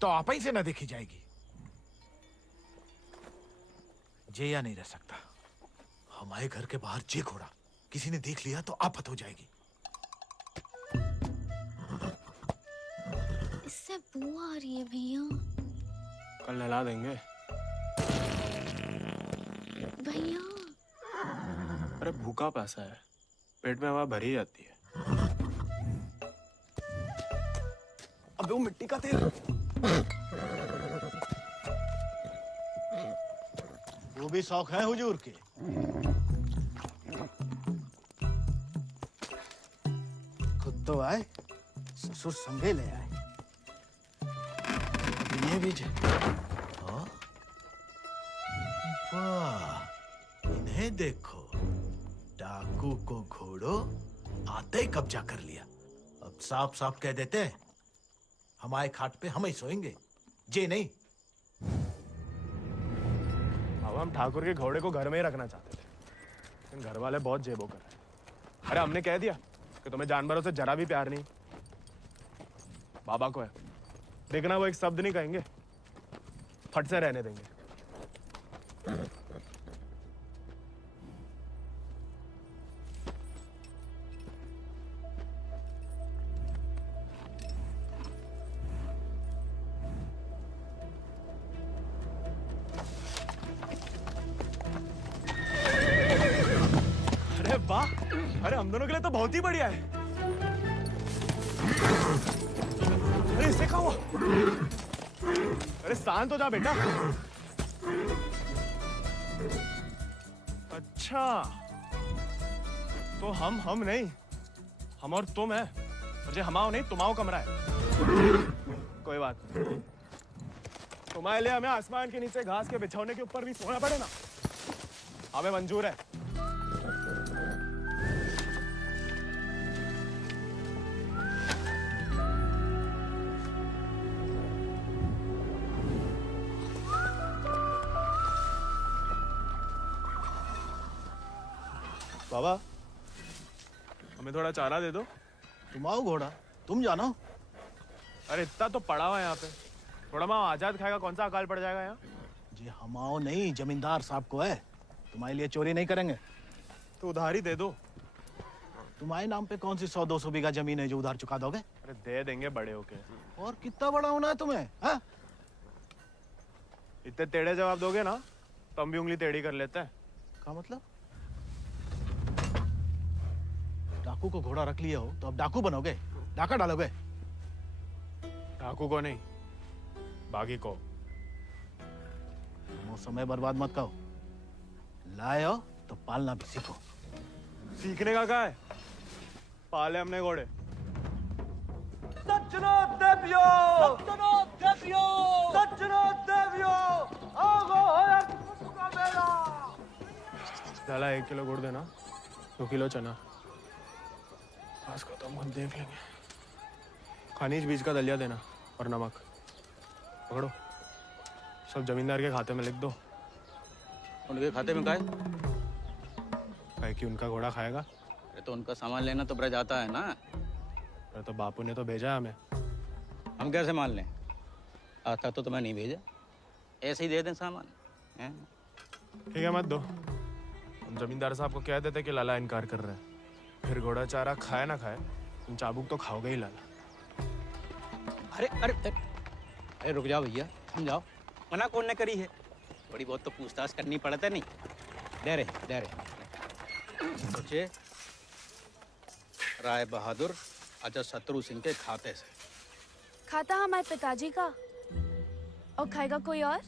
तो आप ही से न देखी जाएगी। जेया नहीं रह सकता। हमारे घर के बाहर जे घोड़ा किसी ने देख लिया तो आफत हो जाएगी। इससे बू आ रही है भैया। कल नहला देंगे। भैया अरे भूखा पैसा है, पेट में हवा भरी जाती है। अबे वो मिट्टी का तेल। वो भी शौक है हुजूर के। खुद तो आए, ससुर संगे ले आए। ये भी हाँ? वाह, इन्हें देखो, डाकू को घोड़ो आते ही कब्जा कर लिया। अब साफ साफ कह देते हैं हमारे खाट पे हम ही सोएंगे, जे नहीं। अब हम ठाकुर के घोड़े को घर में ही रखना चाहते थे, लेकिन घर वाले बहुत जेबो कर रहे हैं। अरे हमने कह दिया कि तुम्हें जानवरों से जरा भी प्यार नहीं। बाबा को है, देखना वो एक शब्द नहीं कहेंगे, फट से रहने देंगे। अरे वाह, अरे हम दोनों के लिए तो बहुत ही बढ़िया है। अरे इससे क्या हुआ? अरे शांत हो जा बेटा। अच्छा तो हम नहीं, हम और तुम है। मुझे हमाओ नहीं तुम्हाओ कमरा है। कोई बात नहीं, तुम्हारे लिए हमें आसमान के नीचे घास के बिछौने के ऊपर भी सोना पड़े ना, हमें मंजूर है। बाबा हमें थोड़ा चारा दे दो। तुम आओ घोड़ा, तुम जानो। अरे इतना तो पड़ा हुआ है यहाँ पे, थोड़ा माँ आजाद खाएगा, कौन सा अकाल पड़ जाएगा यहाँ? जी हमाओ नहीं, जमींदार साहब को है। तुम्हारे लिए चोरी नहीं करेंगे। तो उधार ही दे दो। तुम्हारे नाम पे कौन सी 100-200 बीघा जमीन है जो उधार चुका दोगे? अरे दे देंगे बड़े होके। और कितना बड़ा होना है तुम्हें? हाँ? इतने टेढ़े जवाब दोगे ना तो हम भी उंगली टेढ़ी कर लेते हैं। क्या मतलब? डाकू को घोड़ा रख लिया हो तो अब डाकू बनोगे, डाका डालोगे? डाकू को नहीं, बागी को। वो समय बर्बाद मत करो। लाए हो तो पालना भी सीखो। सीखने का क्या है, पाले हमने घोड़े। सज्जनों देवियों, सज्जनों देवियों, सज्जनों देवियों, आगो है का मेला। डाला 1 किलो गुड़ देना, 2 किलो चना। बस खत्म, हम देख लेंगे। खनिज बीज का दलिया देना और नमक। पकड़ो, सब जमींदार के खाते में लिख दो। उनके खाते में का है? कि उनका घोड़ा खाएगा। अरे तो उनका सामान लेना तो ब्रज आता है ना। अरे तो बापू ने तो भेजा है हमें। हम कैसे मान लें? आता तो तुम्हें नहीं भेजा, ऐसे ही दे दें सामान हैं? ठीक है मत दो, हम जमींदार साहब को कह देते कि लाला इनकार कर रहे हैं। फिर घोड़ा चारा खाए ना खाए, तुम चाबुक तो खाओगे ही लाला। अरे अरे अरे रुक जाओ भैया, समझाओ। मना कौन ने करी है? थोड़ी बहुत तो पूछताछ करनी पड़ता नहीं। दे रहे सोचे राय बहादुर अजय शत्रु सिंह के खाते से। खाता हमारे पिताजी का, और खाएगा कोई और?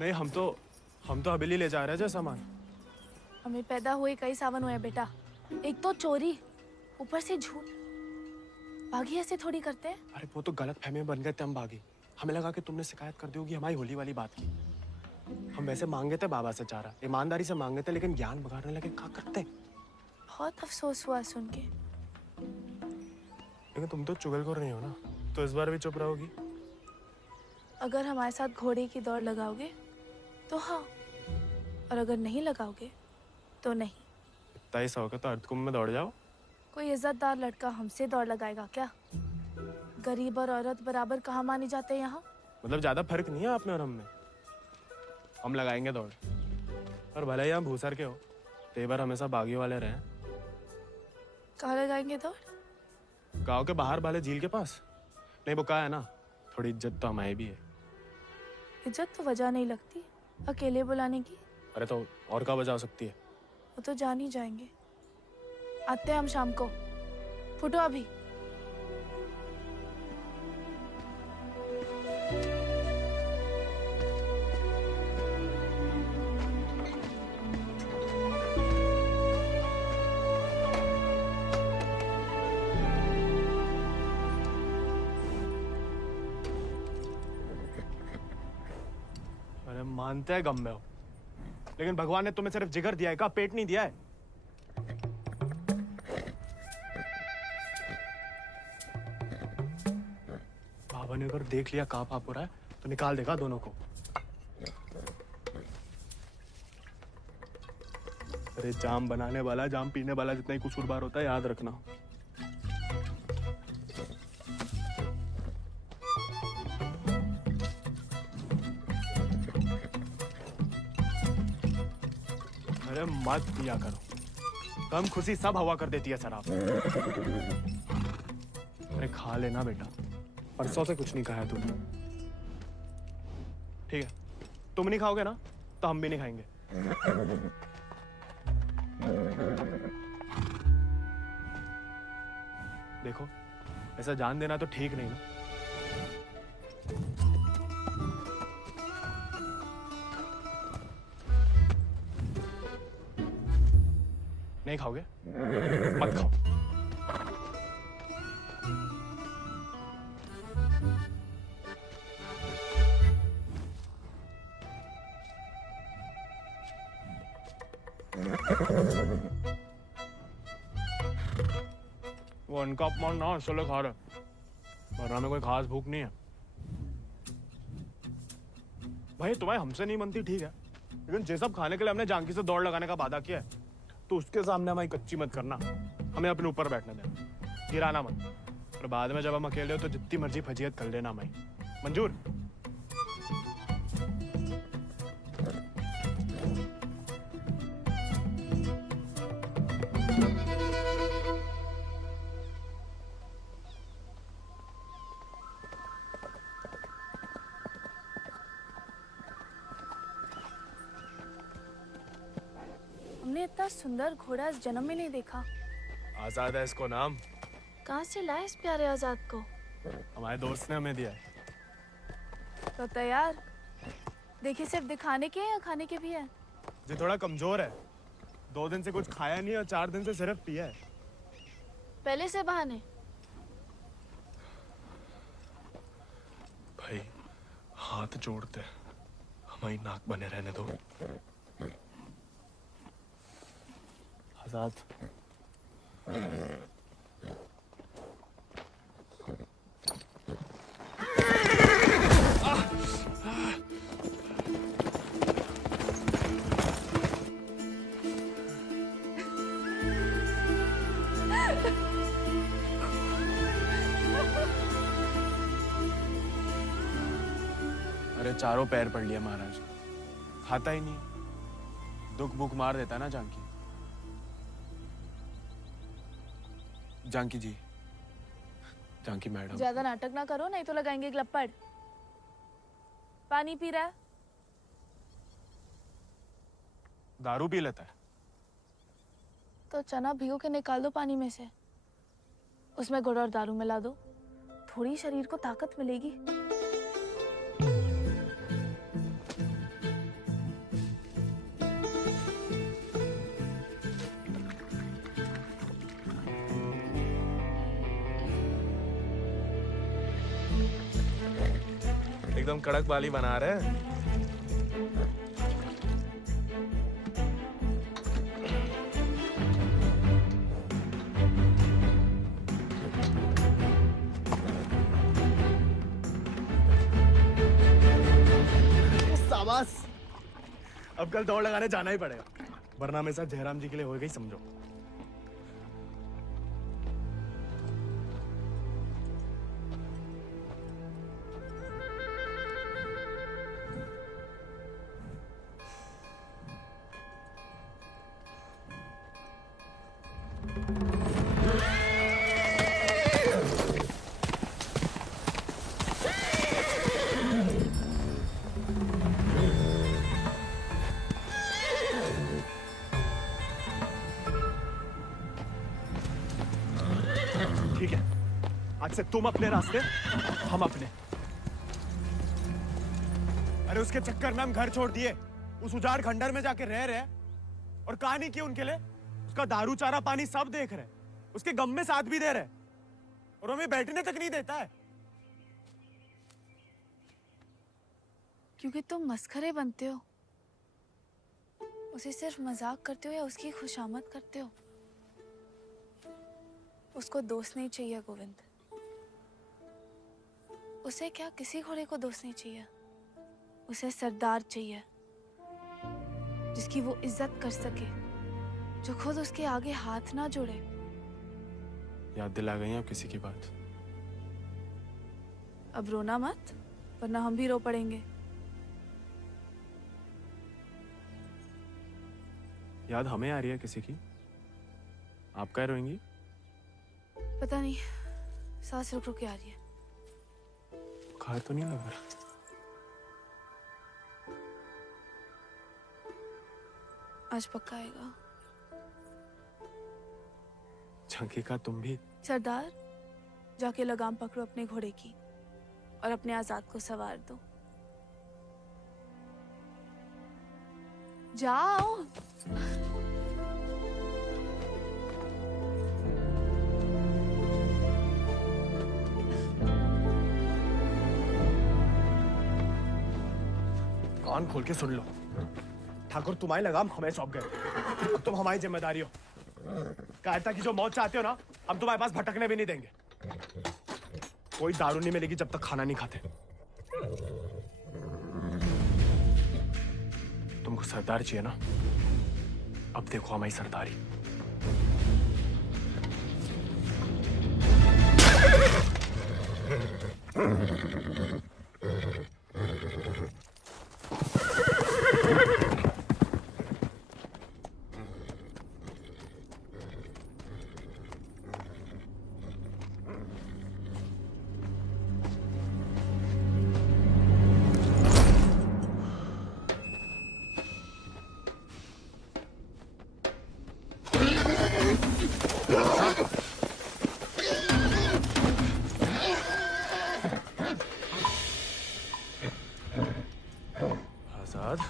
नहीं, हम तो हवेली ले जा रहे हैं सामान। हमें पैदा हुए कई सावन हुए बेटा, एक तो चोरी, ऊपर से झूठ। बागी ऐसे थोड़ी करते हैं। अरे वो तो गलत फहमी में बन गए थे हम बागी। हमें लगा कि तुमने शिकायत कर दी होगी हमारी होली वाली बात की। हम वैसे मांगे थे बाबा से चारा, ईमानदारी से मांगे थे, लेकिन ज्ञान बगाड़ने लगे। क्या करते? बहुत अफसोस हुआ सुन के। लेकिन तुम तो चुगलखोर नहीं हो ना, तो इस बार भी चुप रहोगी? अगर हमारे साथ घोड़े की दौड़ लगाओगे तो हाँ, और अगर नहीं लगाओगे तो नहीं। इतना ही शौक है तो अर्धकुंभ में दौड़ जाओ। कोई इज्जतदार लड़का हमसे दौड़ लगाएगा क्या? गरीब और औरत बराबर कहाँ माने जाते हैं यहाँ? मतलब ज्यादा फर्क नहीं है आप में और हम में। हम लगाएंगे दौड़, और भले ही हम भूसर के हो, तेवर हमेशा बागी वाले रहे। कहाँ लगाएंगे दौड़? गांव के बाहर वाले झील के पास। नहीं वो कहा है ना, थोड़ी इज्जत तो हमारी भी है। इज्जत तो वजह नहीं लगती अकेले बुलाने की। अरे तो और क्या वजह हो सकती है? वो तो जान ही जाएंगे। आते हैं हम शाम को। फुटो अभी। अरे मानते हैं गम में हो, लेकिन भगवान ने तुम्हें सिर्फ जिगर दिया है, का पेट नहीं दिया है। बाबा ने अगर देख लिया कहाँ पाप हो रहा है तो निकाल देगा दोनों को। अरे जाम बनाने वाला जाम पीने वाला जितना ही कसूरवार होता है, याद रखना। अरे मत पिया करो, कम खुशी सब हवा कर देती है शराब। अरे खा लेना बेटा, परसों से कुछ नहीं खाया तूने। ठीक है, तुम नहीं खाओगे ना तो हम भी नहीं खाएंगे। देखो ऐसा जान देना तो ठीक नहीं ना। नहीं खाओगे? मत खाओ। वो उनका अपमान ना इसलिए खा रहे, वरना में कोई खास भूख नहीं है। भाई तुम्हें हमसे नहीं बनती ठीक है, लेकिन जे सब खाने के लिए हमने जानकी से दौड़ लगाने का वादा किया है, तो उसके सामने हमारी कच्ची मत करना। हमें अपने ऊपर बैठने देना, गिराना मत। और बाद में जब हम अकेले हो तो जितनी मर्जी फजीयत कर लेना हमारी। मंजूर? हमने इतना सुंदर घोड़ा इस जन्म में नहीं देखा। आजाद है इसको नाम। कहाँ से लाए इस प्यारे आजाद को? हमारे दोस्त ने हमें दिया है। तो तैयार। देखिए सिर्फ दिखाने के हैं या खाने के भी हैं? जी थोड़ा कमजोर है, 2 दिन से कुछ खाया नहीं और 4 दिन से सिर्फ पिया है। पहले से बहाने। भाई हाथ जोड़ते, हमारी नाक बने रहने दो। आजाद अरे चारों पैर पड़ लिया महाराज, खाता ही नहीं। दुख भूख मार देता है ना जानकी। जानकी जी, जानकी मैडम। ज्यादा नाटक ना करो नहीं तो लगाएंगे ग्लप्पड़। पानी पी रहा है? दारू पी लेता है। तो चना भिगो के निकाल दो पानी में से, उसमें गुड़ और दारू मिला दो, थोड़ी शरीर को ताकत मिलेगी। एकदम कड़क वाली बना रहे हैं। अब कल दौड़ लगाने जाना ही पड़ेगा, वरना मेरे साथ जयराम जी के लिए हो गई समझो। ठीक है, आज से तुम अपने रास्ते, हम अपने। अरे उसके चक्कर में हम घर छोड़ दिए, उस उजाड़ खंडर में जाके रह रहे और कहानी की उनके लिए उसका दारू चारा पानी सब देख रहे, उसके गम में साथ भी दे रहे और हमें बैठने तक नहीं देता है। क्योंकि तुम मस्खरे बनते हो, उसे सिर्फ मजाक करते हो या उसकी खुशामद करते हो। उसको दोस्त नहीं चाहिए गोविंद, उसे क्या किसी घोड़े को दोस्त नहीं चाहिए, उसे सरदार चाहिए जिसकी वो इज्जत कर सके, जो खुद उसके आगे हाथ ना जोड़े। याद दिला गई आप किसी की बात। अब रोना मत, वरना हम भी रो पड़ेंगे। याद हमें आ रही है किसी की? आप क्या रोएंगी? पता नहीं, सांस रुक रुक के आ रही है। बुखार तो नहीं लग रहा? आज पक्का आएगा। झंकी का तुम भी? सरदार, जाके लगाम पकड़ो अपने घोड़े की और अपने आजाद को सवार दो। जाओ। कान खोल के सुन लो, ठाकुर तुम्हारी लगाम हमें सौंप गए, अब तुम हमारी जिम्मेदारी हो। कायरता की जो मौत चाहते हो ना, हम तुम्हारे पास भटकने भी नहीं देंगे। कोई दारू नहीं मिलेगी जब तक खाना नहीं खाते। तुमको सरदार चाहिए ना, अब देखो हमारी सरदारी। आजाद,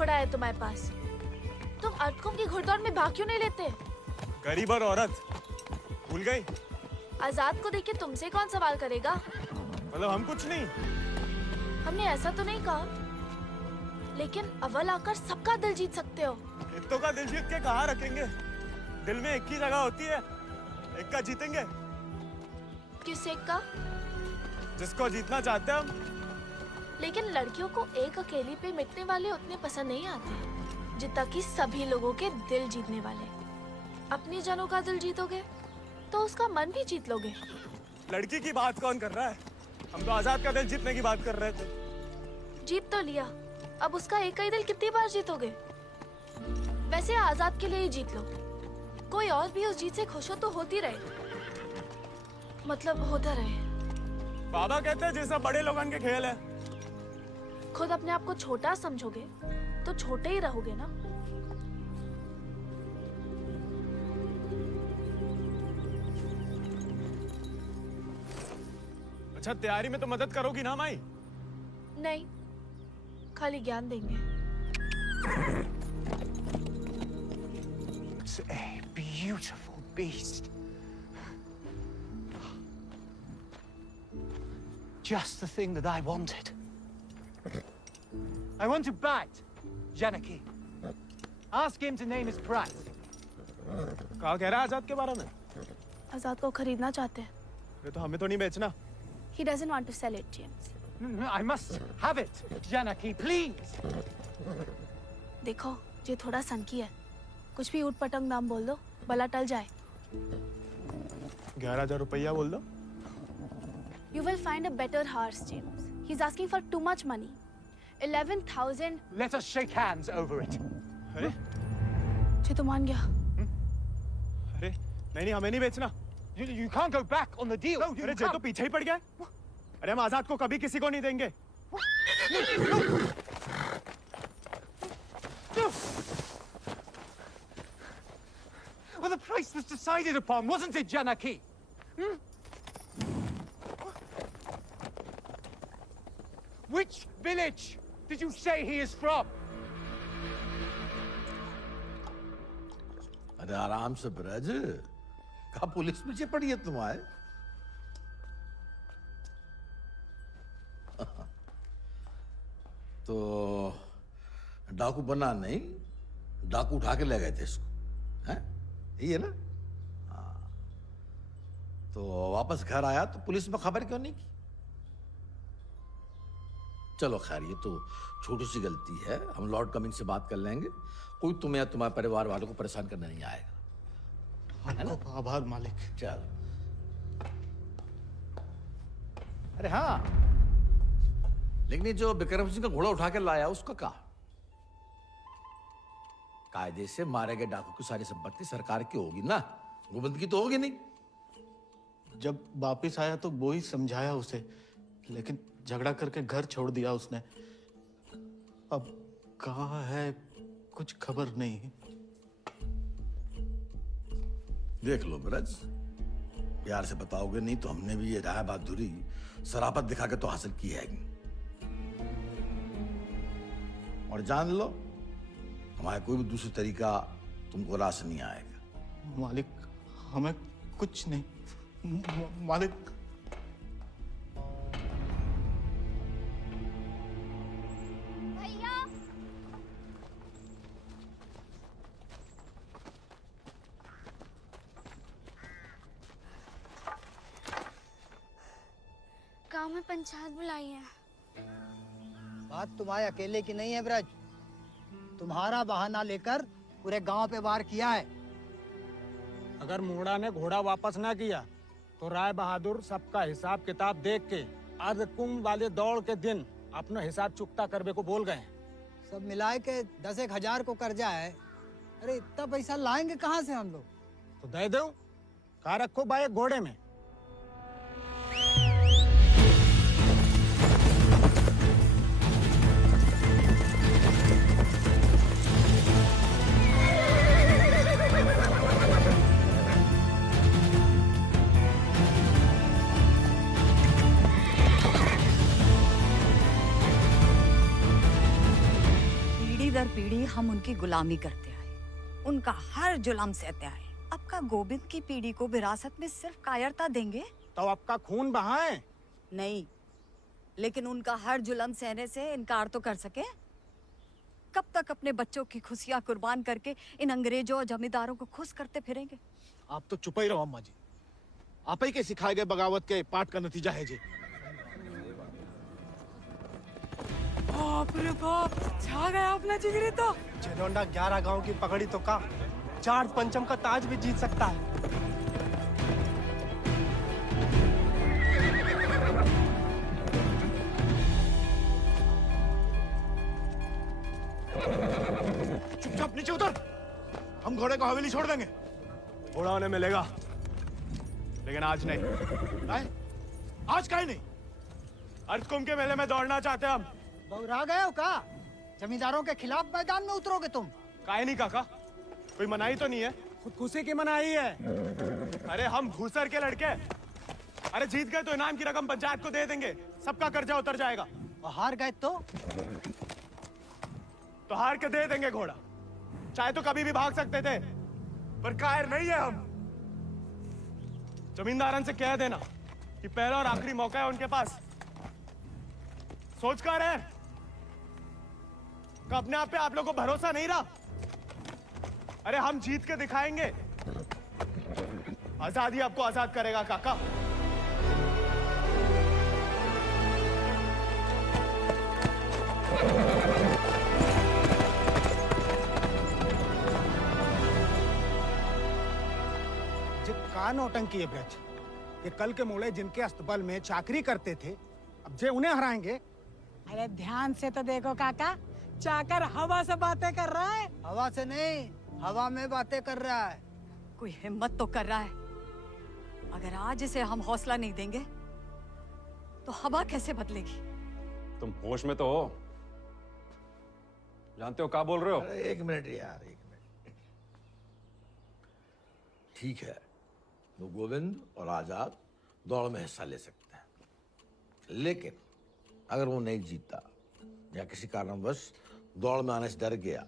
घोड़ा है तुम्हारे पास? तुम अर्धकुंभ की घुड़दौड़ में भाग क्यों नहीं लेते? गरीब और औरत भूल गई? आजाद को देख के तुमसे कौन सवाल करेगा? मतलब हम कुछ नहीं? हमने ऐसा तो नहीं कहा, लेकिन अव्वल आकर सबका दिल जीत सकते हो। इत्तों का दिल जीत के कहाँ रखेंगे? दिल में एक ही जगह होती है, एक का जीतेंगे। किस एक का? जिसको जीतना चाहते हैं हम। लेकिन लड़कियों को एक अकेली पे मिटने वाले उतने पसंद नहीं आते जितना कि सभी लोगों के दिल जीतने वाले। अपनी जनों का दिल जीतोगे तो उसका मन भी जीत लोगे। लड़की की बात कौन कर रहा है? हम तो आजाद का दिल जीतने की बात कर रहे थे। जीत तो लिया, अब उसका एक का ही दिल कितनी बार जीतोगे? वैसे आजाद के लिए ही जीत लो। कोई और भी उस जीत से खुश हो तो होती रहे, मतलब होता रहे। बाबा कहते हैं जैसा बड़े लोगन के खेल है। खुद अपने आप को छोटा समझोगे तो छोटे ही रहोगे ना। अच्छा, तैयारी में तो मदद करोगी ना माई? नहीं, खाली ज्ञान देंगे। It's a beautiful beast. Just the thing that I wanted. I want to bite Janaki. Ask him to name his price. कहा कह रहा है आजाद के बारे में? आजाद को खरीदना चाहते हैं। ये तो हमें तो नहीं बेचना। He doesn't want to sell it, James. No, I must have it, Janaki, please. देखो, ये थोड़ा सनकी है। कुछ भी ऊट-पटंग नाम बोल दो, भला टल जाए। 11,000 रुपया बोल दो। You will find a better horse, James. He's asking for too much money. 11,000. Let us shake hands over it. अरे? ये तो मान गया। अरे, नहीं, हमें नहीं बेचना। You can't go back on the deal. No, अरे, ये तो पीछे ही पड़ गया। अरे, हम आजाद को कभी किसी को नहीं देंगे। Well, the price was decided upon, wasn't it, Janaki? Which village did you say he is from? अरे आराम से ब्रज, कहा पुलिस पीछे पड़ी है तुम्हारे? तो डाकू बना नहीं, डाकू उठा के ले गए थे इसको, हैं? यही है ना? हाँ। तो वापस घर आया तो पुलिस में खबर क्यों नहीं की? चलो खैर, ये तो छोटी सी गलती है, हम लॉर्ड कमिंग से बात कर लेंगे। कोई तुम्हें या तुम्हारे परिवार वालों को परेशान करने नहीं आएगा। है ना? आभार मालिक। चल। अरे हाँ, लेकिन ये जो विक्रम सिंह का घोड़ा उठा के लाया उसका क्या? कायदे से मारे गए डाकू की सारी संपत्ति सरकार की होगी ना, गोविंद की तो होगी नहीं। जब वापिस आया तो वो ही समझाया उसे, लेकिन झगड़ा करके घर छोड़ दिया उसने। अब कहाँ है कुछ खबर नहीं। देख लो ब्रज, प्यार से बताओगे नहीं तो हमने भी ये राय बहादुरी शराफत दिखा के तो हासिल की है। और जान लो, हमारा कोई भी दूसरी तरीका तुमको रास नहीं आएगा। मालिक, हमें कुछ नहीं। मालिक, गांव में पंचायत बुलाई है। बात तुम्हारे अकेले की नहीं है ब्रज, तुम्हारा बहाना लेकर पूरे गांव पे वार किया है। अगर मूड़ा ने घोड़ा वापस ना किया तो राय बहादुर सबका हिसाब किताब देख के अर्धकुंभ वाले दौड़ के दिन अपना हिसाब चुकता करने को बोल गए। सब मिलाए के 10-1 हजार को कर्जा है। अरे इतना पैसा लाएंगे कहाँ से हम लोग? तो दे दो, कहा रखो भाई घोड़े में। पीढ़ी दर पीढ़ी हम उनकी गुलामी करते आए, उनका हर जुल्म सहते आए। अब का गोविंद की पीढ़ी को विरासत में सिर्फ कायरता देंगे तो आपका खून बहाएं? नहीं, लेकिन उनका हर जुल्म सहने से इनकार तो कर सके। कब तक अपने बच्चों की खुशियां कुर्बान करके इन अंग्रेजों और जमींदारों को खुश करते फिरेंगे? आप तो चुप ही रहो अम्मा जी। आप ही के सिखाए गए बगावत के पाठ का नतीजा है जी। बाप रे बाप, छा गया अपना जिगरी तो। चिरौंडा 11 गांव की पगड़ी तो का 4 पंचम का ताज भी जीत सकता है। चुपचाप नीचे उतर। हम घोड़े को हवेली छोड़ देंगे। घोड़ा उन्हें मिलेगा, लेकिन आज नहीं। आज काहे नहीं? अर्धकुंभ के मेले में दौड़ना चाहते हैं हम। बौरा गए हो का? जमींदारों के खिलाफ मैदान में उतरोगे तुम? काहे नहीं काका, कोई मनाही तो नहीं है? खुदकुशी की मनाही है। अरे हम घूसर के लड़के, अरे जीत गए तो इनाम की रकम पंचायत को दे देंगे, सबका कर्जा उतर जाएगा। और हार गए तो हार के दे देंगे घोड़ा। चाहे तो कभी भी भाग सकते थे, पर कायर नहीं है हम। जमींदारन से कह देना कि पहला और आखिरी मौका है उनके पास। सोच कर है कि अपने आप पे आप लोगों को भरोसा नहीं रहा। अरे हम जीत के दिखाएंगे। आजादी आपको आजाद करेगा काका। का नौटंकी है ब्रज। ये कल के मोड़े जिनके अस्तबल में चाकरी करते थे, अब जे उन्हें हराएंगे। अरे ध्यान से तो देखो काका, चाकर हवा से बातें कर रहा है। हवा से नहीं, हवा में बातें कर रहा है। कोई हिम्मत तो कर रहा है। अगर आज इसे हम हौसला नहीं देंगे तो हवा कैसे बदलेगी? तुम होश में तो हो? जानते हो क्या बोल रहे हो? अरे एक मिनट यार, एक मिनट। ठीक है, वो गोविंद और आजाद दौड़ में हिस्सा ले सकते हैं, लेकिन अगर वो नहीं जीता या किसी कारणवश दौड़ में आने से डर गया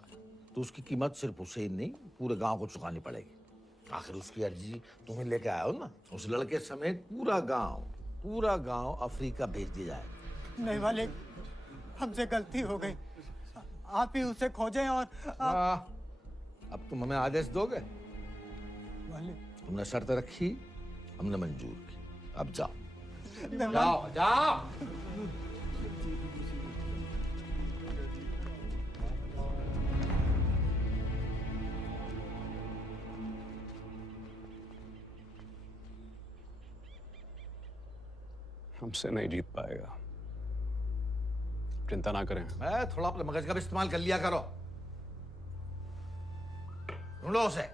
तो उसकी कीमत सिर्फ उसे ही नहीं पूरे गांव को चुकानी पड़ेगी। आखिर उसकी अर्जी तुम्हें लेके आए हो ना। उस लड़के समेत पूरा गांव अफ्रीका भेज दिया जाएगा। नहीं मालिक, हमसे गलती हो गई। आप ही उसे खोजें और अब तुम हमें आदेश दोगे? मालिक, तुमने शर्त रखी, हमने मंजूर की। अब जाओ नहीं, जाओ जाओ। हमसे नहीं जीत पाएगा, चिंता ना करें। मैं थोड़ा अपने मगज का भी इस्तेमाल कर लिया करो। ढूंढो उसे।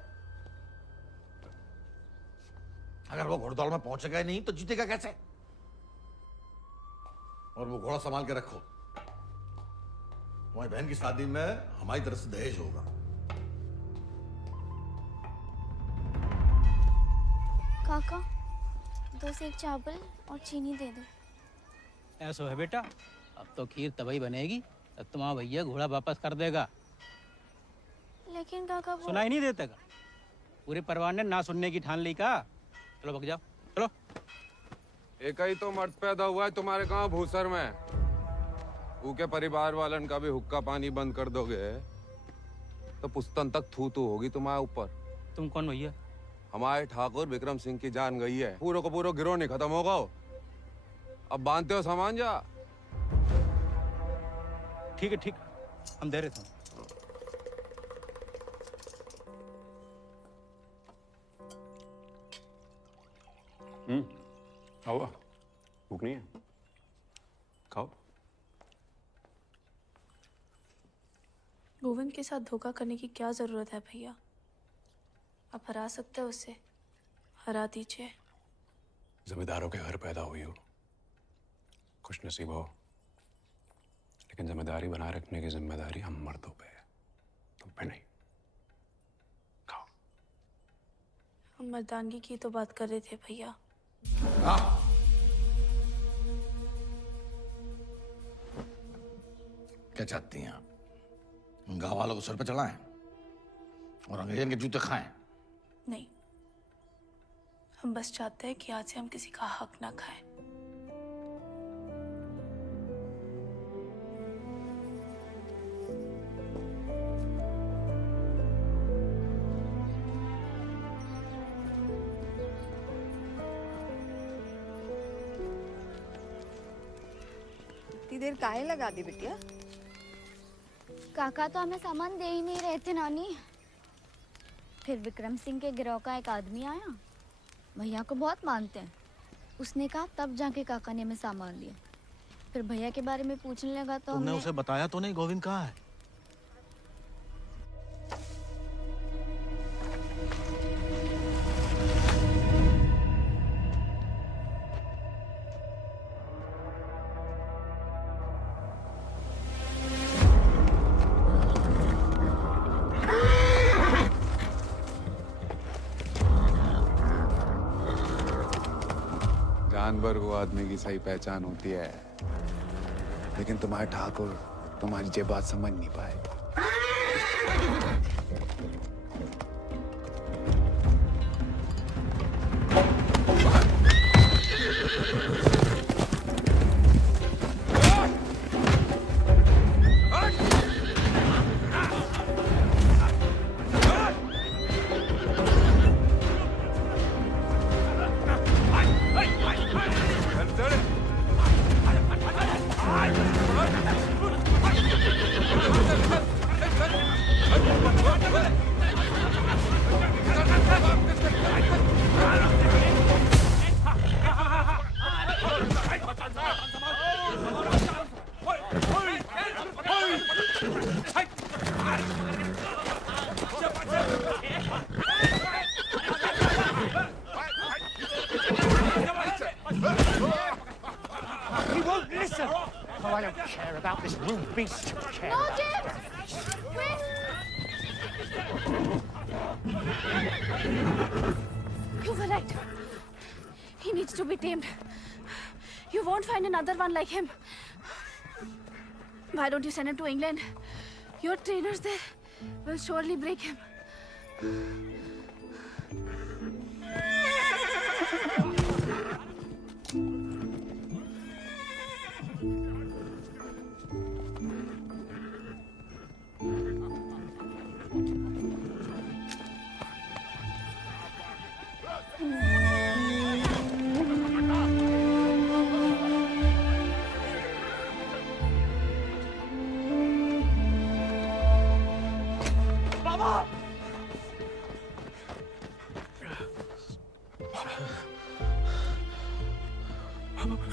अगर वो घोड़दौड़ में पहुंचेगा ही नहीं तो जीतेगा कैसे? और वो घोड़ा संभाल के रखो। तुम्हारी बहन की शादी में हमारी तरफ से दहेज होगा। काका 2 सेक चावल और चीनी दे दो। ऐसा है बेटा, अब तो खीर तभी बनेगी तब तुम्हारा भैया घोड़ा वापस कर देगा। लेकिन काका वो सुनाई नहीं देता का? पूरे परिवार ने ना सुनने की ठान ली का। चलो भग जाओ, चलो। एक ही तो मर्द पैदा हुआ है तुम्हारे गांव भूसर में। ऊके परिवार वालन का भी हुक्का पानी बंद कर दोगे तो पुस्तन तक थू थू होगी तुम्हारे ऊपर। तुम कौन भैया? हमारे ठाकुर विक्रम सिंह की जान गई है। पूरे को पूरा गिरोह नहीं खत्म होगा। अब बांधते हो सामान जा। ठीक है, ठीक, हम दे रहे थे। खाओ, भूख नहीं है? खाओ। गोविंद के साथ धोखा करने की क्या जरूरत है भैया? आप हरा सकते हो उसे, हरा दीजिए। जमींदारों के घर पैदा हुई हो, खुश नसीब हो, लेकिन जिम्मेदारी बनाए रखने की जिम्मेदारी हम मर्दों पे है, तुम पे नहीं। खाओ। हम मर्दानगी की तो बात कर रहे थे भैया। क्या चाहती हैं आप? गांव वालों को सर पे चढ़ाएं और अंग्रेजन के जूते खाएं। नहीं, हम बस चाहते हैं कि आज से हम किसी का हक ना खाएं। इतनी देर काहे लगा दी बिटिया? काका तो हमें सामान दे ही नहीं रहे थे नानी। फिर विक्रम सिंह के गिरोह का एक आदमी आया, भैया को बहुत मानते हैं। उसने कहा तब जाके काका ने हमें सामान दिया। फिर भैया के बारे में पूछने लगा तो तुमने हमने उसे बताया तो नहीं गोविंद कहाँ है? जानवर को आदमी की सही पहचान होती है, लेकिन तुम्हारे ठाकुर तुम्हारी ये बात समझ नहीं पाए। He won't listen. Oh, I don't care about this rude beast. Care No, about James! Wait! You were right. He needs to be tamed. You won't find another one like him. Why don't you send him to England? Your trainers there will surely break him.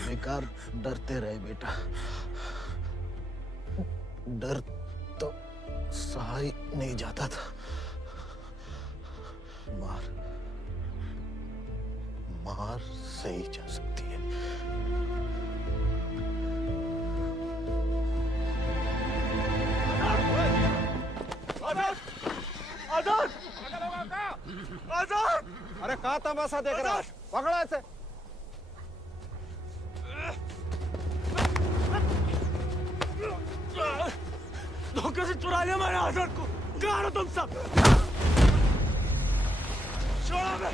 बेकार डरते रहे बेटा। डर तो सहा ही नहीं जाता था। मार सही जा सकती है। आजाद! आजाद! अरे कहाँ तमाशा देख रहा है? पकड़ो ऐसे। धोखे से चुरा लिया मैंने आजाद को। कहाँ हो तुम सब? छोड़ो मैं।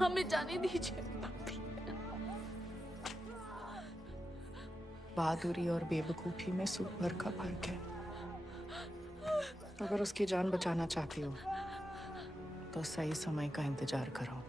हमें जाने दीजिए। बहादुरी और बेवकूफी में सूप भर का फर्क है। अगर उसकी जान बचाना चाहती हो तो सही समय का इंतजार करो।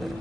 आजाद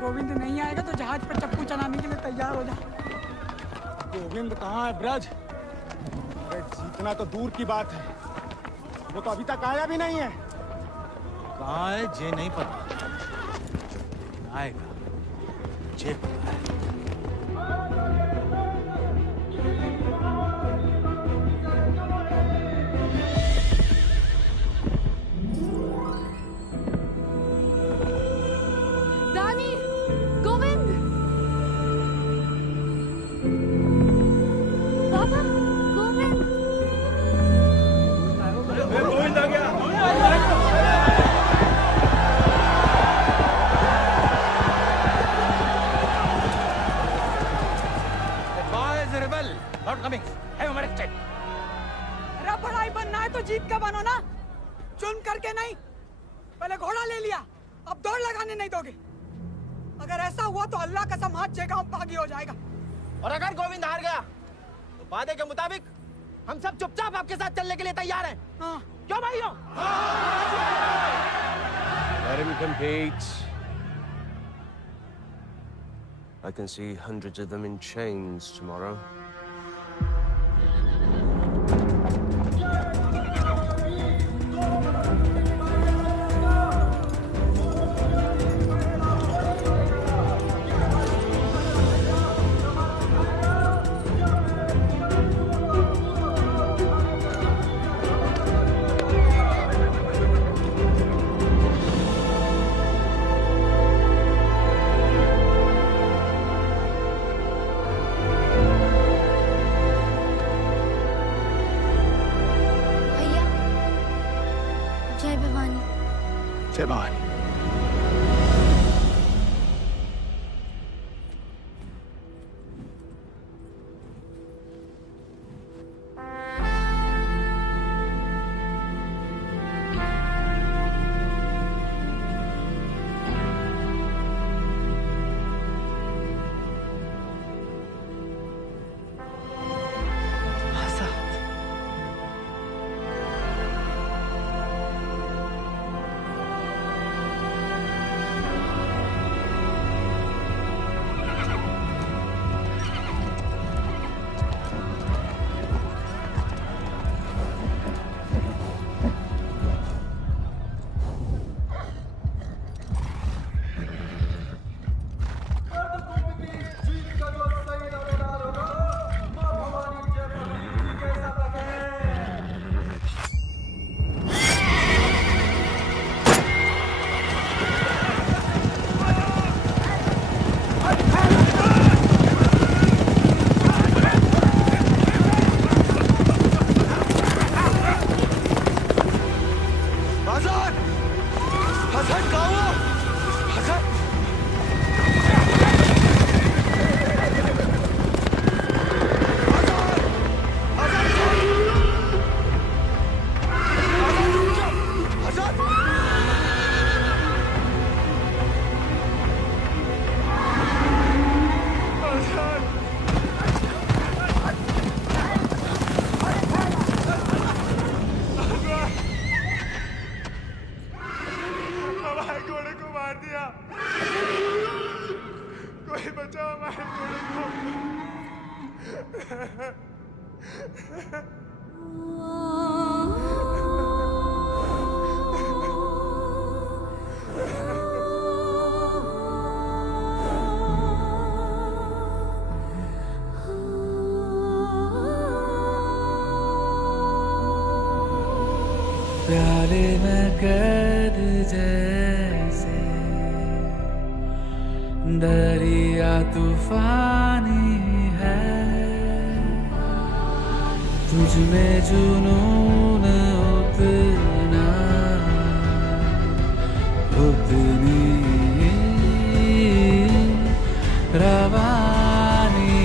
गोविंद नहीं आएगा तो जहाज पर चप्पू चलाने के लिए तैयार हो जा। गोविंद कहाँ है ब्रज? अरे जीतना तो दूर की बात है, वो तो अभी तक आया भी नहीं है। कहाँ है जे नहीं पता, आएगा जे पता है। रानी, गोविंद, बाबा, गोविंद, गोविंद आ गया। Not coming. Have him arrested. अरे बड़ाई बनना है तो जीत का बनो ना, चुन करके नहीं। पहले घोड़ा ले लिया, अब दौड़ लगाने नहीं दोगे। अगर ऐसा हुआ तो अल्लाह कसम हाथ गांव पागी हो जाएगा। और अगर गोविंद हार गया तो वादे के मुताबिक हम सब चुपचाप आपके साथ चलने के लिए तैयार हैं। हाँ। क्यों भाइयों? Let him compete. I can see hundreds of them in chains tomorrow. जय भवानी। जय भवानी। प्याले में कैद जैसे दरिया तूफानी है, तुझ में जुनून उतना उतनी रवानी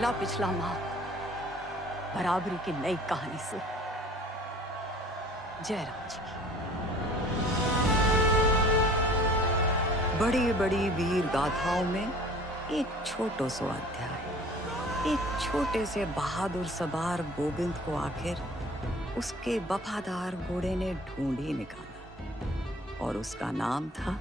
ला पिछला माह बराबरी की नई कहानी से जयराम जी की। बड़ी बड़ी वीर गाथाओं में एक छोटो सो अध्याय। एक छोटे से बहादुर सवार गोविंद को आखिर उसके वफादार घोड़े ने ढूंढ ही निकाला और उसका नाम था